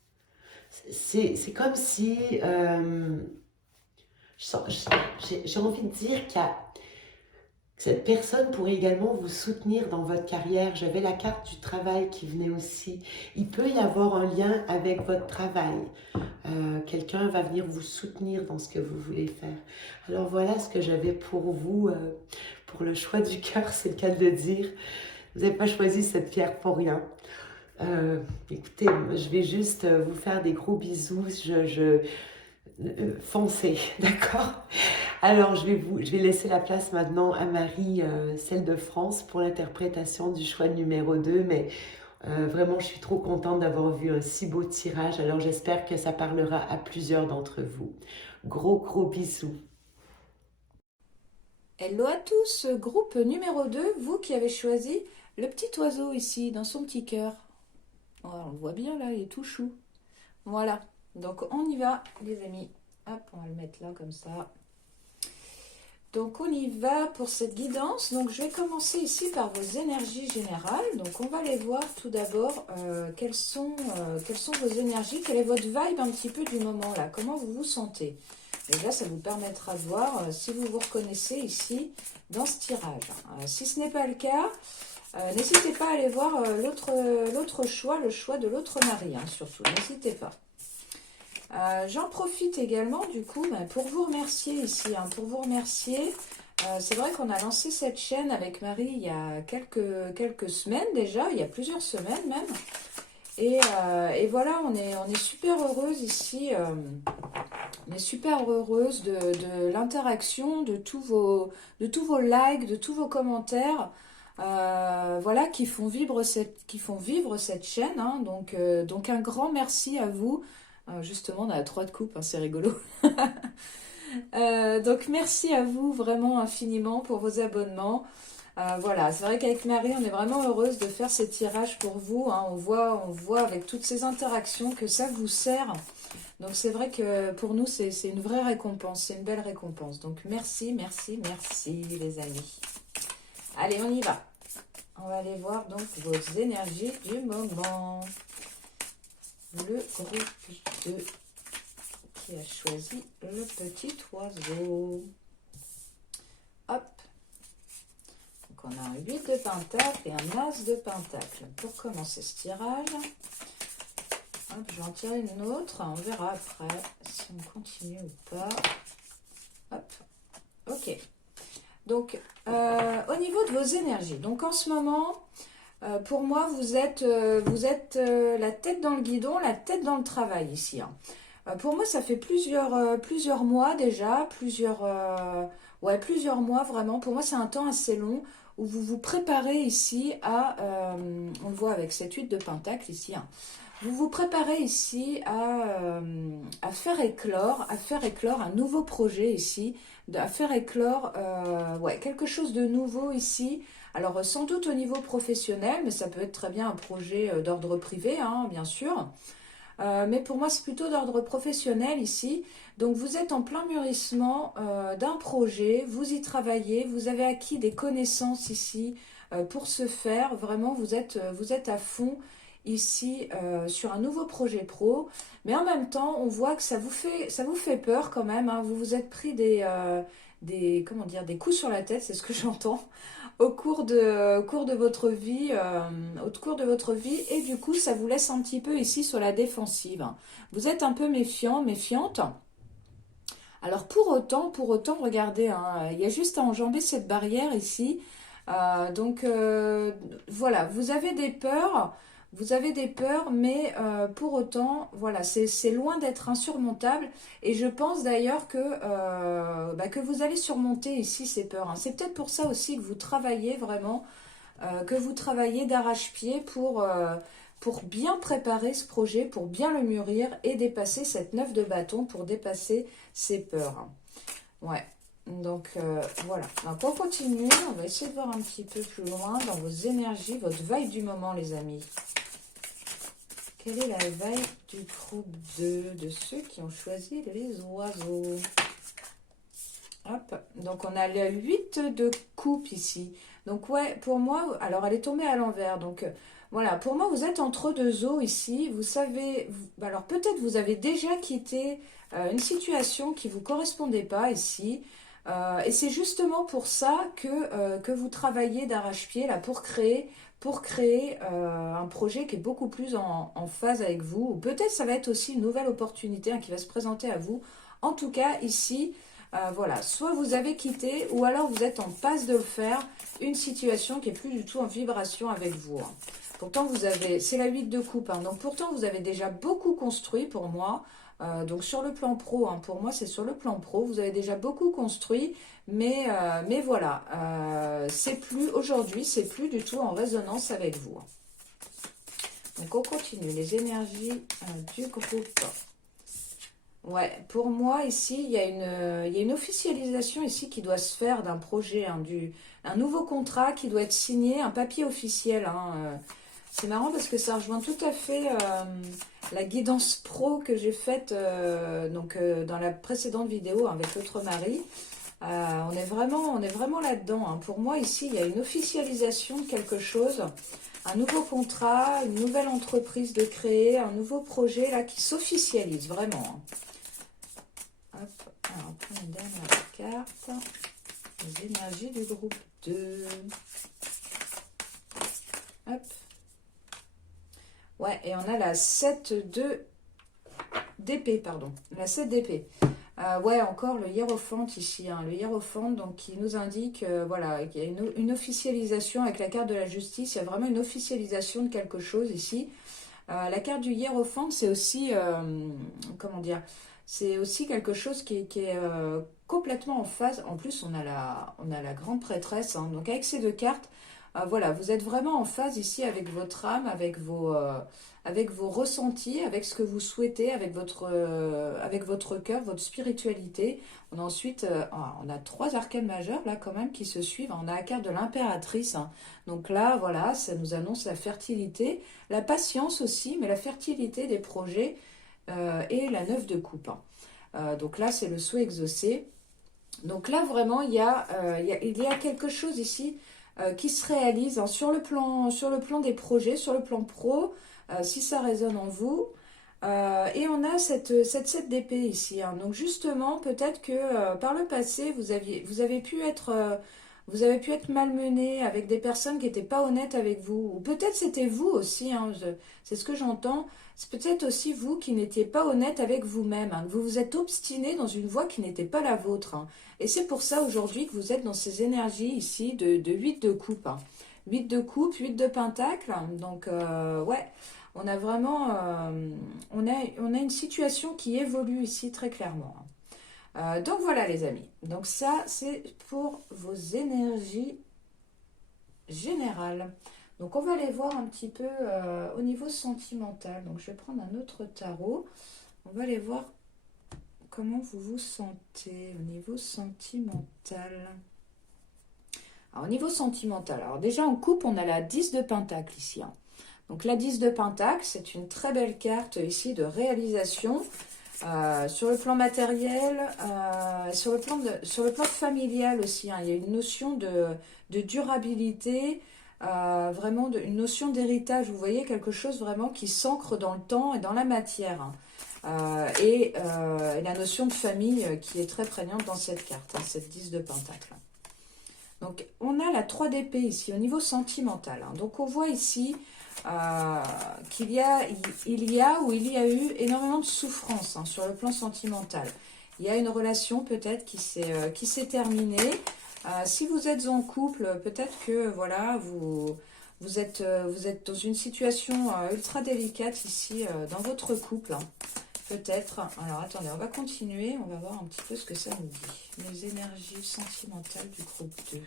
C'est comme si... j'ai envie de dire que cette personne pourrait également vous soutenir dans votre carrière. J'avais la carte du travail qui venait aussi. Il peut y avoir un lien avec votre travail. Quelqu'un va venir vous soutenir dans ce que vous voulez faire. Alors voilà ce que j'avais pour vous, pour le choix du cœur, c'est le cas de le dire. Vous n'avez pas choisi cette pierre pour rien. Écoutez, je vais juste vous faire des gros bisous. Foncez, d'accord? Alors, je vais laisser la place maintenant à Marie, celle de France, pour l'interprétation du choix numéro 2. Mais vraiment, je suis trop contente d'avoir vu un si beau tirage. Alors, j'espère que ça parlera à plusieurs d'entre vous. Gros bisous. Hello à tous, groupe numéro 2, vous qui avez choisi le petit oiseau ici, dans son petit cœur. Oh, on le voit bien là, il est tout chou. Voilà, donc on y va les amis. Hop, on va le mettre là comme ça. Donc on y va pour cette guidance. Donc je vais commencer ici par vos énergies générales. Donc on va aller voir tout d'abord quelles sont vos énergies, quelle est votre vibe un petit peu du moment là, comment vous vous sentez. Déjà ça vous permettra de voir si vous vous reconnaissez ici dans ce tirage. Si ce n'est pas le cas, n'hésitez pas à aller voir l'autre choix, le choix de l'autre mari, hein, surtout, n'hésitez pas. J'en profite également du coup pour vous remercier ici, hein, pour vous remercier. C'est vrai qu'on a lancé cette chaîne avec Marie il y a quelques semaines déjà, il y a plusieurs semaines même. Et voilà, on est super heureuse ici, on est super heureuse de l'interaction, de tous vos likes, de tous vos commentaires, voilà, qui font vivre cette chaîne, hein. Donc un grand merci à vous. Justement, on a 3 de coupe, hein, c'est rigolo. Donc merci à vous vraiment infiniment pour vos abonnements. Voilà, c'est vrai qu'avec Marie, on est vraiment heureuse de faire ces tirages pour vous, hein. On voit avec toutes ces interactions que ça vous sert. Donc c'est vrai que pour nous, c'est une vraie récompense, c'est une belle récompense. Donc merci, merci, merci les amis. Allez, on y va. On va aller voir donc vos énergies du moment. Le groupe 2 qui a choisi le petit oiseau. Hop. Donc on a un 8 de pentacle et un as de pentacle. Pour commencer ce tirage, hop, je vais en tirer une autre. On verra après si on continue ou pas. Hop. Ok. Donc, au niveau de vos énergies, donc en ce moment, pour moi, vous êtes la tête dans le guidon, la tête dans le travail ici, hein. Pour moi, ça fait plusieurs mois déjà, plusieurs mois vraiment. Pour moi, c'est un temps assez long où vous vous préparez ici on le voit avec cette 8 de pentacle ici, hein. Vous vous préparez ici à faire éclore un nouveau projet ici, à faire éclore quelque chose de nouveau ici. Alors sans doute au niveau professionnel, mais ça peut être très bien un projet d'ordre privé, hein, bien sûr. Mais pour moi, c'est plutôt d'ordre professionnel ici. Donc, vous êtes en plein mûrissement d'un projet, vous y travaillez, vous avez acquis des connaissances ici pour ce faire. Vraiment, vous êtes à fond ici sur un nouveau projet pro. Mais en même temps, on voit que ça vous fait peur quand même, hein. Vous vous êtes pris comment dire, des coups sur la tête, c'est ce que j'entends au cours de votre vie, et du coup ça vous laisse un petit peu ici sur la défensive. Vous êtes un peu méfiante. Alors pour autant, regardez, hein, il y a juste à enjamber cette barrière ici. Voilà, vous avez des peurs, mais pour autant, voilà, c'est loin d'être insurmontable. Et je pense d'ailleurs que vous allez surmonter ici ces peurs, hein. C'est peut-être pour ça aussi que vous travaillez vraiment, que vous travaillez d'arrache-pied pour bien préparer ce projet, pour bien le mûrir et dépasser cette 9 de bâton, pour dépasser ces peurs. Ouais. Donc voilà, donc on continue, on va essayer de voir un petit peu plus loin dans vos énergies, votre vibe du moment les amis. Quelle est la vibe du groupe 2 de ceux qui ont choisi les oiseaux? Hop, donc on a le 8 de coupe ici. Donc ouais, pour moi, alors elle est tombée à l'envers, donc voilà, pour moi vous êtes entre deux eaux ici, vous savez, alors peut-être vous avez déjà quitté une situation qui ne vous correspondait pas ici, et c'est justement pour ça que vous travaillez d'arrache-pied là pour créer un projet qui est beaucoup plus en phase avec vous. Ou peut-être ça va être aussi une nouvelle opportunité, hein, qui va se présenter à vous. En tout cas, ici, voilà, soit vous avez quitté ou alors vous êtes en passe de le faire, une situation qui est plus du tout en vibration avec vous, hein. Pourtant, c'est la 8 de coupe, hein, donc pourtant vous avez déjà beaucoup construit pour moi. Donc sur le plan pro, hein, pour moi c'est sur le plan pro, vous avez déjà beaucoup construit, mais voilà, aujourd'hui, c'est plus du tout en résonance avec vous. Donc on continue, les énergies du groupe. Ouais, pour moi ici, il y a une officialisation ici qui doit se faire d'un projet, hein, un nouveau contrat qui doit être signé, un papier officiel, hein. C'est marrant parce que ça rejoint tout à fait la guidance pro que j'ai faite dans la précédente vidéo avec l'autre mari. On est vraiment là-dedans, hein. Pour moi, ici, il y a une officialisation de quelque chose, un nouveau contrat, une nouvelle entreprise de créer, un nouveau projet là qui s'officialise vraiment, hein. Hop, alors on prend une dernière carte. Les énergies du groupe 2. Hop. Ouais, et on a la 7 de d'épée, pardon. La 7 d'épée. Ouais, encore le hiérophante ici, hein, le hiérophante, donc qui nous indique, voilà, qu'il y a une officialisation avec la carte de la justice. Il y a vraiment une officialisation de quelque chose ici. La carte du hiérophante, c'est aussi, comment dire, c'est aussi quelque chose qui est complètement en phase. En plus, on a la grande prêtresse, hein. Donc avec ces deux cartes, voilà, vous êtes vraiment en phase ici avec votre âme, avec vos ressentis, avec ce que vous souhaitez, avec votre cœur, votre spiritualité. On a ensuite, on a trois arcanes majeures là quand même qui se suivent. On a la carte de l'impératrice, hein. Donc là, voilà, ça nous annonce la fertilité, la patience aussi, mais la fertilité des projets et la 9 de coupe, hein. Donc là, c'est le souhait exaucé. Donc là, vraiment, il y a quelque chose ici qui se réalise, hein, sur le plan des projets, sur le plan pro, si ça résonne en vous. Et on a cette 7 d'épée ici, hein. Donc justement, peut-être que par le passé, vous avez pu être malmené avec des personnes qui n'étaient pas honnêtes avec vous. Ou peut-être c'était vous aussi, hein, c'est ce que j'entends. C'est peut-être aussi vous qui n'étiez pas honnête avec vous-même, hein, que vous vous êtes obstiné dans une voie qui n'était pas la vôtre, hein. Et c'est pour ça aujourd'hui que vous êtes dans ces énergies ici de 8 de coupe, hein. 8 de coupe, 8 de pentacle. Donc ouais, on a vraiment on a une situation qui évolue ici très clairement, hein. Donc voilà les amis. Donc ça c'est pour vos énergies générales. Donc on va aller voir un petit peu au niveau sentimental. Donc je vais prendre un autre tarot. On va aller voir comment vous vous sentez au niveau sentimental. Alors au niveau sentimental, alors déjà en coupe on a la 10 de pentacle ici, hein. Donc la 10 de pentacle, c'est une très belle carte ici de réalisation sur le plan matériel, sur le plan familial aussi, hein. Il y a une notion de durabilité, vraiment une notion d'héritage. Vous voyez quelque chose vraiment qui s'ancre dans le temps et dans la matière, hein. Et la notion de famille qui est très prégnante dans cette carte, hein, cette 10 de pentacle. Donc on a la 3 d'épée ici au niveau sentimental, hein. Donc on voit ici qu'il il y a eu énormément de souffrance, hein, sur le plan sentimental. Il y a une relation peut-être qui s'est terminée. Si vous êtes en couple, peut-être que voilà, vous êtes dans une situation ultra délicate ici dans votre couple, hein. Peut-être. Alors attendez, on va continuer. On va voir un petit peu ce que ça nous dit. Les énergies sentimentales du groupe 2,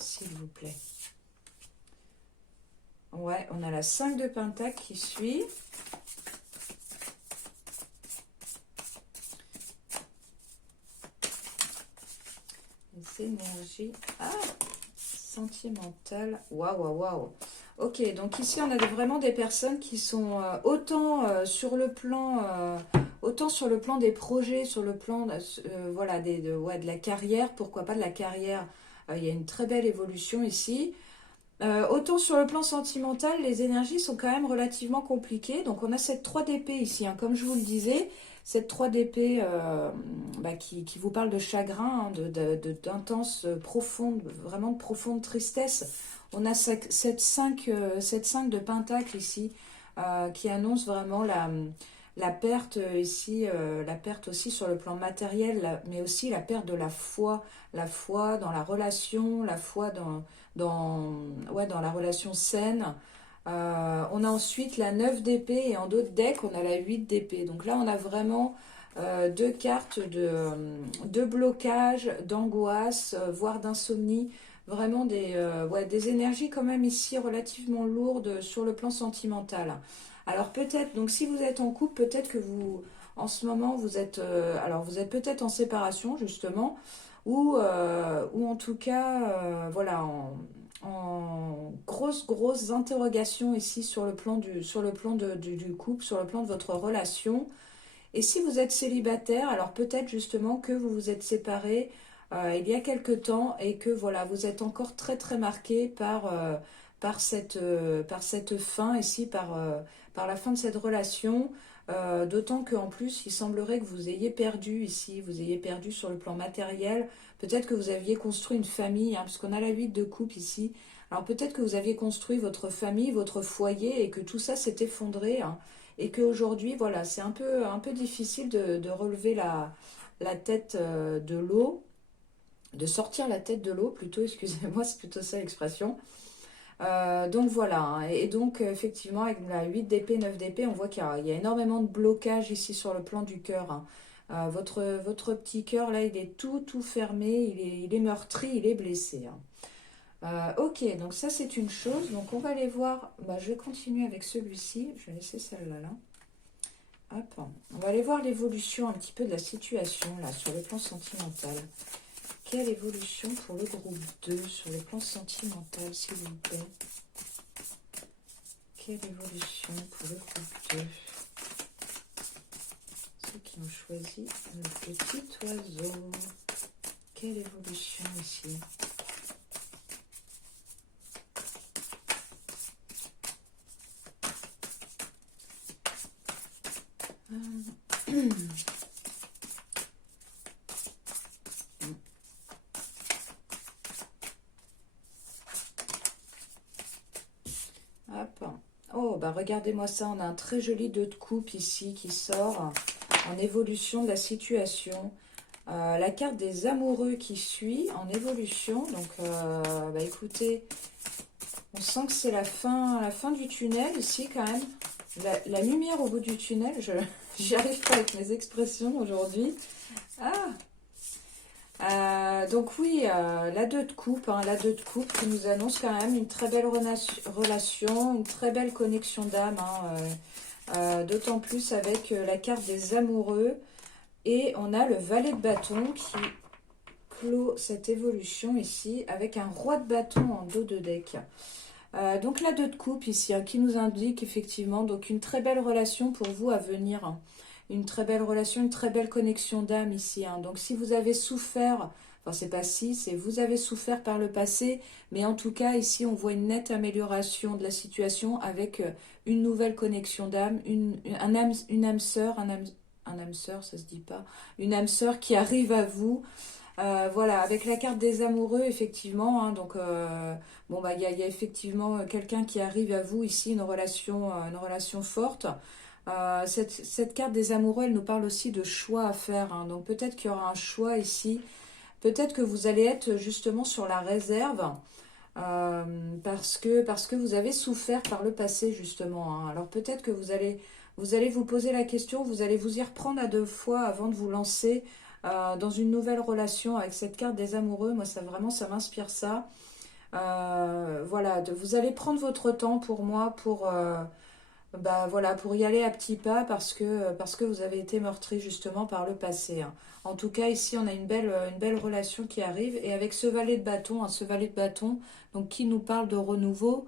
s'il vous plaît. Ouais, on a la 5 de pentacle qui suit. Les énergies sentimentales. Waouh, waouh, waouh. Ok, donc ici on a vraiment des personnes qui sont autant sur le plan des projets, sur le plan voilà, de la carrière, pourquoi pas de la carrière. Il y a une très belle évolution ici. Autant sur le plan sentimental, les énergies sont quand même relativement compliquées. Donc on a cette 3 d'épée ici, hein, comme je vous le disais, cette 3 d'épée qui vous parle de chagrin, hein, d'intense, profonde, vraiment de profonde tristesse. On a cette 5 de pentacle ici, qui annonce vraiment la perte ici, la perte aussi sur le plan matériel, mais aussi la perte de la foi dans la relation, la foi dans la relation saine. On a ensuite la 9 d'épée et en d'autres decks, on a la 8 d'épée. Donc là, on a vraiment deux cartes de blocage, d'angoisse, voire d'insomnie. Vraiment des énergies quand même ici relativement lourdes sur le plan sentimental. Alors peut-être, donc si vous êtes en couple, peut-être que en ce moment, vous êtes peut-être en séparation justement, ou en tout cas, voilà, en grosses interrogations ici sur le plan du couple, sur le plan de votre relation. Et si vous êtes célibataire, alors peut-être justement que vous vous êtes séparés il y a quelque temps et que voilà, vous êtes encore très très marqué par cette fin ici, par la fin de cette relation. D'autant qu'en plus, il semblerait que vous ayez perdu ici, vous ayez perdu sur le plan matériel. Peut-être que vous aviez construit une famille, hein, parce qu'on a la 8 de coupe ici. Alors peut-être que vous aviez construit votre famille, votre foyer, et que tout ça s'est effondré, hein. et qu'aujourd'hui, voilà, c'est un peu difficile de relever la tête de l'eau, de sortir la tête de l'eau plutôt, excusez-moi, c'est plutôt ça l'expression. Donc voilà, hein. Et donc effectivement avec la 8 d'épée, 9 d'épée, on voit qu'il y a énormément de blocage ici sur le plan du cœur, hein. Votre petit cœur là, il est tout fermé, il est meurtri, il est blessé, hein. Ok, donc ça c'est une chose. Donc on va aller voir, bah, je vais continuer avec celui-ci, je vais laisser celle-là là. Hop, on va aller voir l'évolution un petit peu de la situation là sur le plan sentimental. Quelle évolution pour le groupe 2 sur le plan sentimental, s'il vous plaît? Quelle évolution pour le groupe 2? Ceux qui ont choisi le petit oiseau. Quelle évolution ici? Hop. Oh, bah regardez-moi ça, on a un très joli 2 de coupe ici qui sort en évolution de la situation. La carte des amoureux qui suit en évolution. Donc, bah écoutez, on sent que c'est la fin du tunnel ici quand même. La lumière au bout du tunnel, j'y arrive pas avec mes expressions aujourd'hui. Donc oui, la 2 de coupe, hein, la 2 de coupe qui nous annonce quand même une très belle relation, une très belle connexion d'âme, hein, d'autant plus avec la carte des amoureux. Et on a le valet de bâton qui clôt cette évolution ici avec un roi de bâton en dos de deck. Donc la 2 de coupe ici, hein, qui nous indique effectivement donc une très belle relation pour vous à venir, hein. Une très belle relation, une très belle connexion d'âme ici, hein. Donc si vous avez souffert, enfin c'est pas si, c'est vous avez souffert par le passé, mais en tout cas ici on voit une nette amélioration de la situation avec une nouvelle connexion d'âme, une âme sœur, un âme sœur, ça se dit pas, une âme sœur qui arrive à vous. Voilà, avec la carte des amoureux, effectivement, hein, donc bon bah il y a effectivement quelqu'un qui arrive à vous ici, une relation forte. Cette carte des amoureux, elle nous parle aussi de choix à faire, hein. Donc peut-être qu'il y aura un choix ici. Peut-être que vous allez être justement sur la réserve euh, parce que vous avez souffert par le passé justement, hein. Alors peut-être que vous allez vous poser la question, vous allez vous y reprendre à 2 fois avant de vous lancer dans une nouvelle relation avec cette carte des amoureux. Moi, ça vraiment, ça m'inspire ça. Voilà, vous allez prendre votre temps pour moi, bah voilà, pour y aller à petits pas parce que vous avez été meurtri justement par le passé, hein. En tout cas, ici, on a une belle relation qui arrive. Et avec ce valet de bâton, hein, ce valet de bâton, donc qui nous parle de renouveau,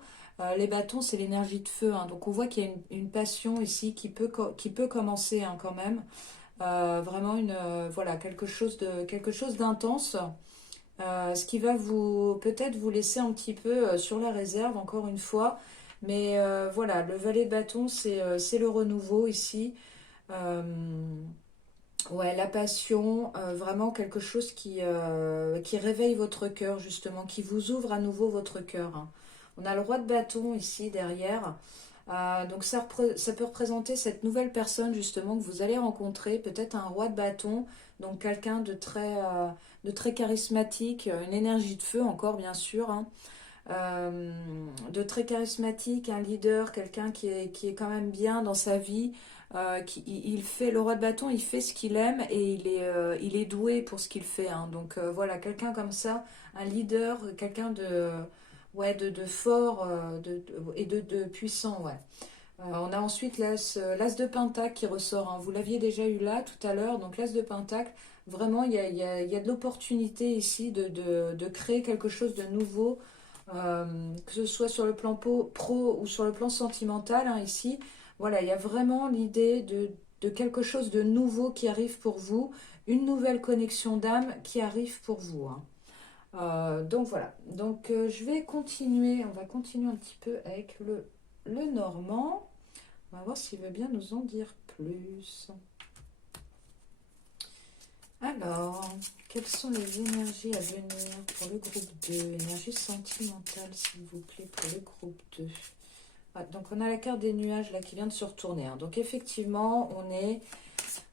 les bâtons, c'est l'énergie de feu, hein. Donc on voit qu'il y a une passion ici qui peut commencer, hein, quand même. Vraiment voilà, quelque chose d'intense. Ce qui va vous peut-être vous laisser un petit peu sur la réserve, encore une fois. Mais voilà, le valet de bâton, c'est le renouveau ici. Euh, ouais, la passion, vraiment quelque chose qui réveille votre cœur, justement, qui vous ouvre à nouveau votre cœur, hein. On a le roi de bâton ici derrière. Donc ça peut représenter cette nouvelle personne justement que vous allez rencontrer, peut-être un roi de bâton, donc quelqu'un de très charismatique, une énergie de feu encore bien sûr, hein. De très charismatique, un leader, quelqu'un qui est quand même bien dans sa vie, il fait le roi de bâton, il fait ce qu'il aime et il est doué pour ce qu'il fait, hein. Donc voilà, quelqu'un comme ça, un leader, quelqu'un ouais, de fort et de puissant, ouais. On a ensuite l'as de Pentacle qui ressort, hein. Vous l'aviez déjà eu là tout à l'heure, donc l'as de Pentacle, vraiment il y a de l'opportunité ici de créer quelque chose de nouveau, que ce soit sur le plan pro ou sur le plan sentimental, hein, ici. Voilà, il y a vraiment l'idée de quelque chose de nouveau qui arrive pour vous, une nouvelle connexion d'âme qui arrive pour vous, hein. Donc voilà, donc je vais continuer, on va continuer un petit peu avec le Normand. On va voir s'il veut bien nous en dire plus. Alors, quelles sont les énergies à venir pour le groupe 2? Énergie sentimentale, s'il vous plaît, pour le groupe 2. Ouais, donc on a la carte des nuages là qui vient de se retourner, hein. Donc effectivement, on est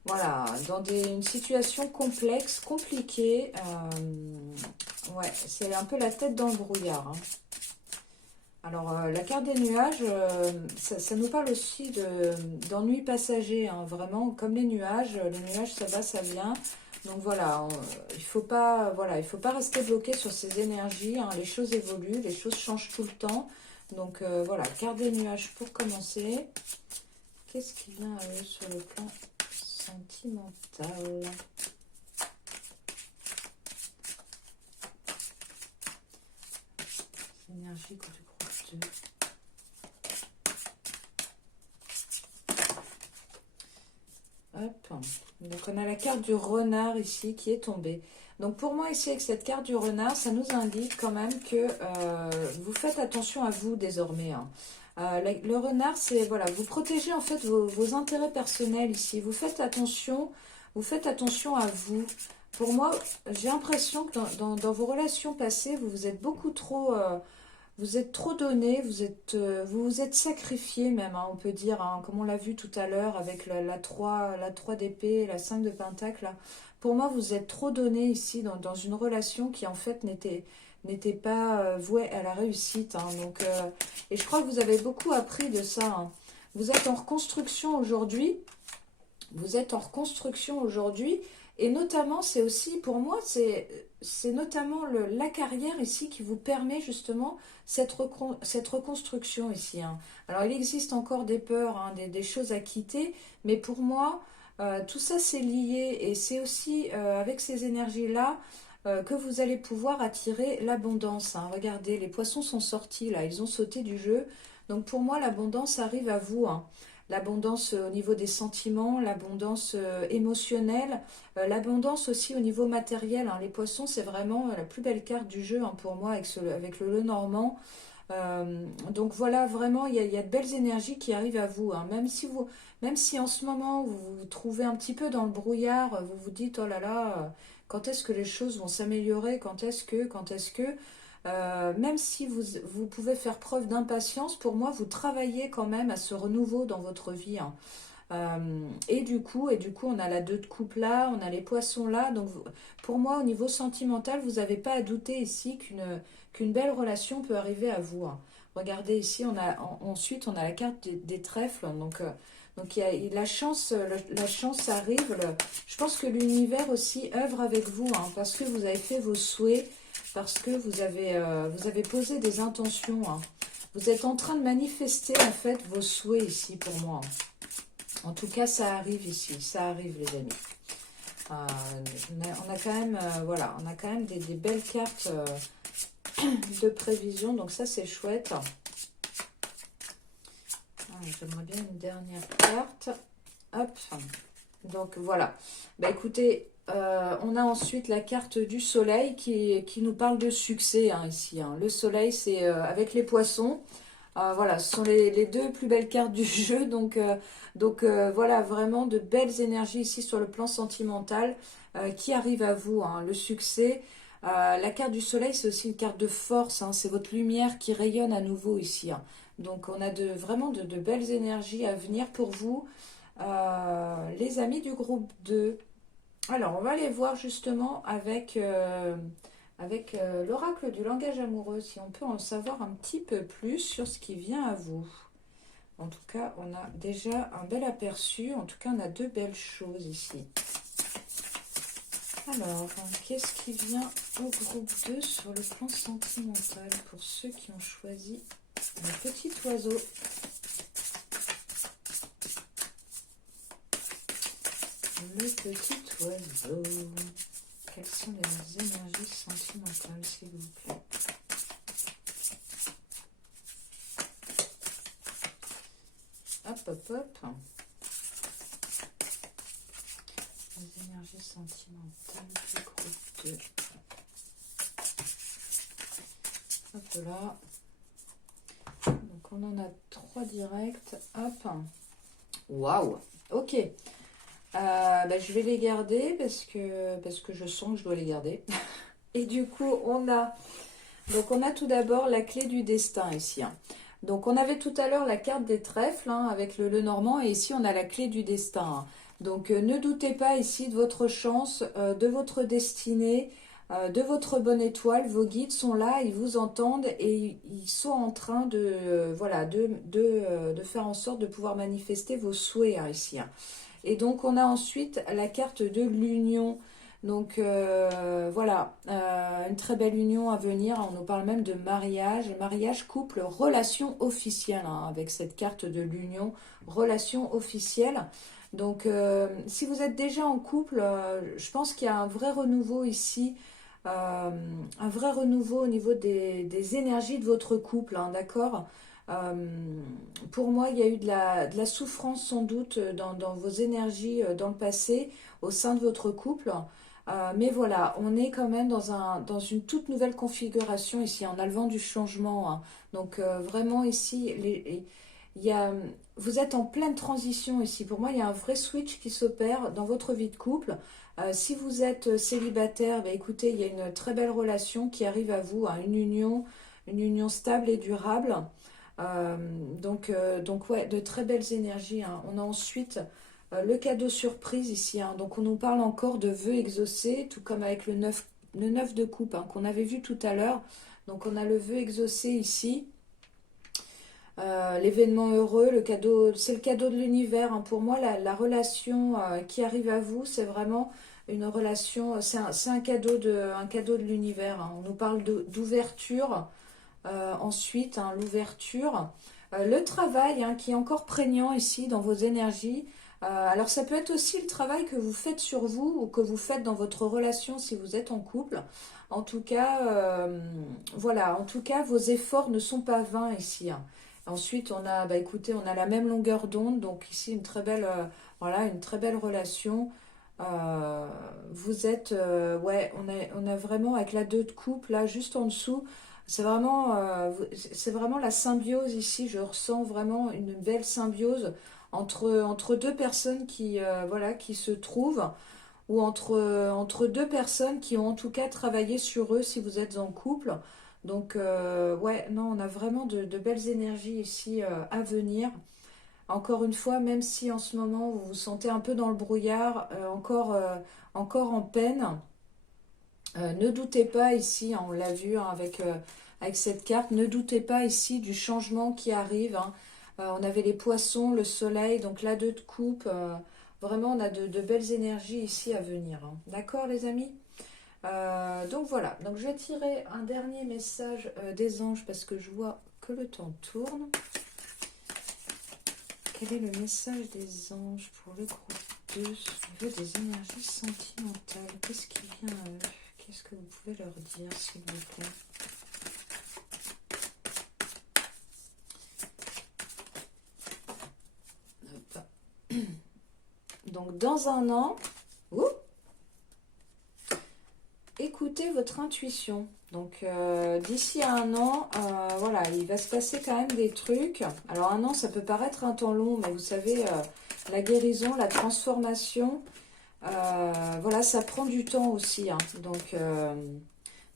voilà, dans une situation complexe, compliquée. Ouais, c'est un peu la tête dans le brouillard, hein. Alors, la carte des nuages, ça nous parle aussi d'ennuis passagers, hein, vraiment, comme les nuages, ça va, ça vient. Donc voilà, il faut pas rester bloqué sur ces énergies, hein. Les choses évoluent, les choses changent tout le temps. Donc voilà, carte des nuages pour commencer. Qu'est-ce qui vient à eux sur le plan sentimental? Énergie du groupe 2. Hop. Donc on a la carte du renard ici qui est tombée. Donc pour moi ici avec cette carte du renard, ça nous indique quand même que vous faites attention à vous désormais, hein. Le renard, c'est voilà, vous protégez en fait vos intérêts personnels ici. Vous faites attention à vous. Pour moi, j'ai l'impression que dans vos relations passées, vous vous êtes beaucoup trop vous êtes trop donné, vous vous êtes sacrifié même, hein, on peut dire, hein, comme on l'a vu tout à l'heure avec la 3 d'épée, la 5 de pentacle. Là. Pour moi, vous êtes trop donné ici dans une relation qui en fait n'était pas vouée à la réussite, hein. Donc, et je crois que vous avez beaucoup appris de ça, hein. Vous êtes en reconstruction aujourd'hui. Vous êtes en reconstruction aujourd'hui. Et notamment, c'est aussi, pour moi, c'est notamment la carrière ici qui vous permet justement cette reconstruction ici, hein. Alors, il existe encore des peurs, hein, des choses à quitter, mais pour moi, tout ça, c'est lié. Et c'est aussi avec ces énergies-là que vous allez pouvoir attirer l'abondance, hein. Regardez, les poissons sont sortis, là, ils ont sauté du jeu. Donc, pour moi, l'abondance arrive à vous, hein. L'abondance au niveau des sentiments, l'abondance émotionnelle, l'abondance aussi au niveau matériel, hein. Les poissons, c'est vraiment la plus belle carte du jeu, hein, pour moi avec le Lenormand. Donc voilà, vraiment, il y a de belles énergies qui arrivent à vous, hein. Même si en ce moment vous vous trouvez un petit peu dans le brouillard, vous vous dites, oh là là, quand est-ce que les choses vont s'améliorer, quand est-ce que, même si vous pouvez faire preuve d'impatience, pour moi, vous travaillez quand même à ce renouveau dans votre vie, hein. Et du coup, on a la 2 de coupe là, on a les poissons là. Donc, pour moi, au niveau sentimental, vous n'avez pas à douter ici qu'une belle relation peut arriver à vous, hein. Regardez ici, ensuite, on a la carte des trèfles. Donc la chance arrive. Je pense que l'univers aussi œuvre avec vous, hein, parce que vous avez fait vos souhaits, parce que vous avez posé des intentions, hein. Vous êtes en train de manifester en fait vos souhaits ici pour moi. En tout cas, ça arrive ici, ça arrive les amis. On a quand même, voilà, on a quand même des belles cartes de prévision, donc ça c'est chouette. J'aimerais bien une dernière carte. Hop, donc voilà. Bah écoutez, on a ensuite la carte du soleil qui nous parle de succès, hein, ici, hein. Le soleil, c'est avec les poissons. Voilà, ce sont les 2 plus belles cartes du jeu. Donc voilà, vraiment de belles énergies ici sur le plan sentimental qui arrivent à vous, hein. Le succès. La carte du soleil, c'est aussi une carte de force, hein. C'est votre lumière qui rayonne à nouveau ici, hein. Donc on a vraiment de belles énergies à venir pour vous, les amis du groupe 2. Alors, on va aller voir justement avec l'oracle du langage amoureux, si on peut en savoir un petit peu plus sur ce qui vient à vous. En tout cas, on a déjà un bel aperçu. En tout cas, on a 2 belles choses ici. Alors, qu'est-ce qui vient au groupe 2 sur le plan sentimental pour ceux qui ont choisi le petit oiseau? Le petit oiseau. Quelles sont les énergies sentimentales, s'il vous plaît? Hop, hop, hop. Les énergies sentimentales du groupe 2. Hop là. Donc on en a 3 directs. Hop. Waouh. Ok. Je vais les garder parce que je sens que je dois les garder. Et du coup, on a tout d'abord la clé du destin ici, hein. Donc on avait tout à l'heure la carte des trèfles hein, avec le Normand et ici on a la clé du destin. Hein. Donc ne doutez pas ici de votre chance, de votre destinée, de votre bonne étoile. Vos guides sont là, ils vous entendent et ils sont en train de, voilà, de faire en sorte de pouvoir manifester vos souhaits hein, ici. Hein. Et donc on a ensuite la carte de l'union. Donc voilà, une très belle union à venir. On nous parle même de mariage, couple, relation officielle hein, avec cette carte de l'union, relation officielle. Donc si vous êtes déjà en couple, je pense qu'il y a un vrai renouveau ici, un vrai renouveau au niveau des énergies de votre couple, hein, d'accord? euh, pour moi, il y a eu de la souffrance sans doute dans vos énergies dans le passé, au sein de votre couple. Mais voilà, on est quand même dans une toute nouvelle configuration ici. On a le vent du changement. Hein. Donc vraiment ici, il y a, vous êtes en pleine transition ici. Pour moi, il y a un vrai switch qui s'opère dans votre vie de couple. Si vous êtes célibataire, bah, écoutez, il y a une très belle relation qui arrive à vous, hein, une union stable et durable. Euh, donc ouais, de très belles énergies. Hein. On a ensuite le cadeau surprise ici. Hein. Donc on nous parle encore de vœux exaucés, tout comme avec le 9 de coupe hein, qu'on avait vu tout à l'heure. Donc on a le vœu exaucé ici. L'événement heureux, le cadeau, c'est le cadeau de l'univers. Hein. Pour moi, la relation qui arrive à vous, c'est vraiment une relation, c'est un cadeau de l'univers. Hein. On nous parle d'ouverture. Ensuite, hein, l'ouverture, le travail hein, qui est encore prégnant ici dans vos énergies. Alors ça peut être aussi le travail que vous faites sur vous ou que vous faites dans votre relation si vous êtes en couple. En tout cas, voilà, en tout cas, vos efforts ne sont pas vains ici. Hein. Ensuite, on a, bah, écoutez, on a la même longueur d'onde, donc ici une très belle, voilà, une très belle relation. Vous êtes, ouais, on a vraiment avec la 2 de coupe là, juste en dessous. C'est vraiment la symbiose ici. Je ressens vraiment une belle symbiose entre deux personnes qui, voilà, qui se trouvent ou entre deux personnes qui ont en tout cas travaillé sur eux si vous êtes en couple. Donc, ouais, non, on a vraiment de belles énergies ici à venir. Encore une fois, même si en ce moment vous vous sentez un peu dans le brouillard, encore en peine, ne doutez pas ici, hein, on l'a vu hein, avec cette carte, ne doutez pas ici du changement qui arrive. Hein. On avait les poissons, le soleil, donc la 2 de coupe. Vraiment, on a de belles énergies ici à venir. Hein. D'accord, les amis? Donc voilà, donc je vais tirer un dernier message des anges parce que je vois que le temps tourne. Quel est le message des anges pour le groupe 2 au niveau des énergies sentimentales? Qu'est-ce qui vient à eux? Qu'est-ce que vous pouvez leur dire, s'il vous plaît? Hop. Donc, dans un an, écoutez votre intuition. Donc, d'ici à un an, voilà, il va se passer quand même des trucs. Alors, un an, ça peut paraître un temps long, mais vous savez, la guérison, la transformation, voilà, ça prend du temps aussi. Hein.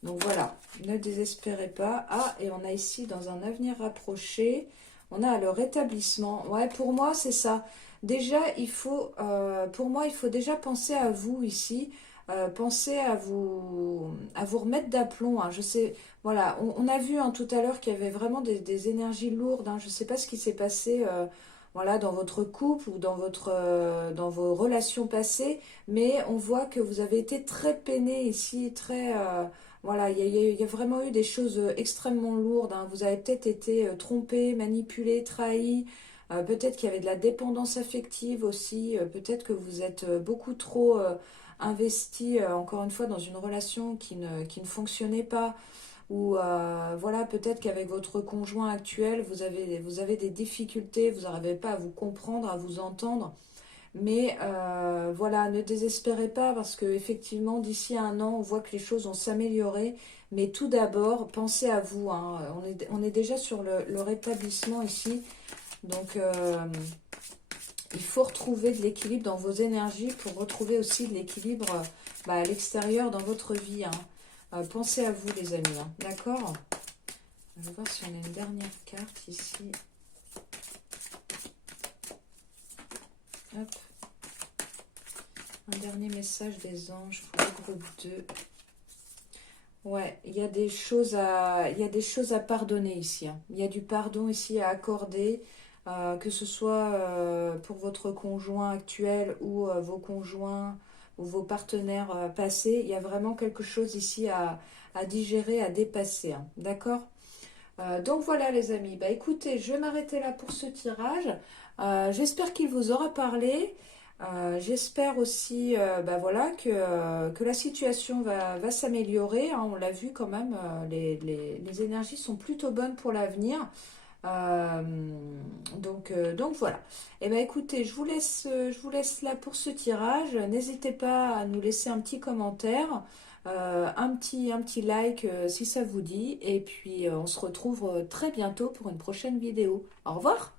Donc voilà, ne désespérez pas. Ah, et on a ici, dans un avenir rapproché, on a le rétablissement. Ouais, pour moi, c'est ça. Déjà, pour moi, il faut déjà penser à vous ici. Pensez à vous remettre d'aplomb. Hein. Je sais, voilà, on a vu hein, tout à l'heure qu'il y avait vraiment des énergies lourdes. Hein. Je ne sais pas ce qui s'est passé voilà, dans votre couple ou dans vos relations passées, mais on voit que vous avez été très peiné ici, très... voilà, il y a vraiment eu des choses extrêmement lourdes. Hein. Vous avez peut-être été trompé, manipulé, trahi. Peut-être qu'il y avait de la dépendance affective aussi. Peut-être que vous êtes beaucoup trop investi, encore une fois, dans une relation qui ne fonctionnait pas. Ou voilà, peut-être qu'avec votre conjoint actuel, vous avez des difficultés, vous n'arrivez pas à vous comprendre, à vous entendre. Mais voilà, ne désespérez pas parce que effectivement, d'ici à un an, on voit que les choses vont s'améliorer. Mais tout d'abord, pensez à vous. Hein. On est déjà sur le rétablissement ici. Donc, il faut retrouver de l'équilibre dans vos énergies pour retrouver aussi de l'équilibre à l'extérieur dans votre vie. Hein. Pensez à vous, les amis. Hein. D'accord? On va voir si on a une dernière carte ici. Hop. Un dernier message des anges pour le groupe 2. Ouais, il y a des choses à pardonner ici, hein. Il y a du pardon ici à accorder, que ce soit pour votre conjoint actuel ou vos conjoints ou vos partenaires passés. Il y a vraiment quelque chose ici à digérer, à dépasser, hein. D'accord? Donc voilà les amis, bah écoutez, je vais m'arrêter là pour ce tirage. J'espère qu'il vous aura parlé. J'espère aussi bah voilà, que la situation va s'améliorer, hein. On l'a vu quand même, les énergies sont plutôt bonnes pour l'avenir. Euh, donc voilà. Et ben écoutez, je vous laisse là pour ce tirage. N'hésitez pas à nous laisser un petit commentaire, un petit like si ça vous dit. Et puis on se retrouve très bientôt pour une prochaine vidéo. Au revoir!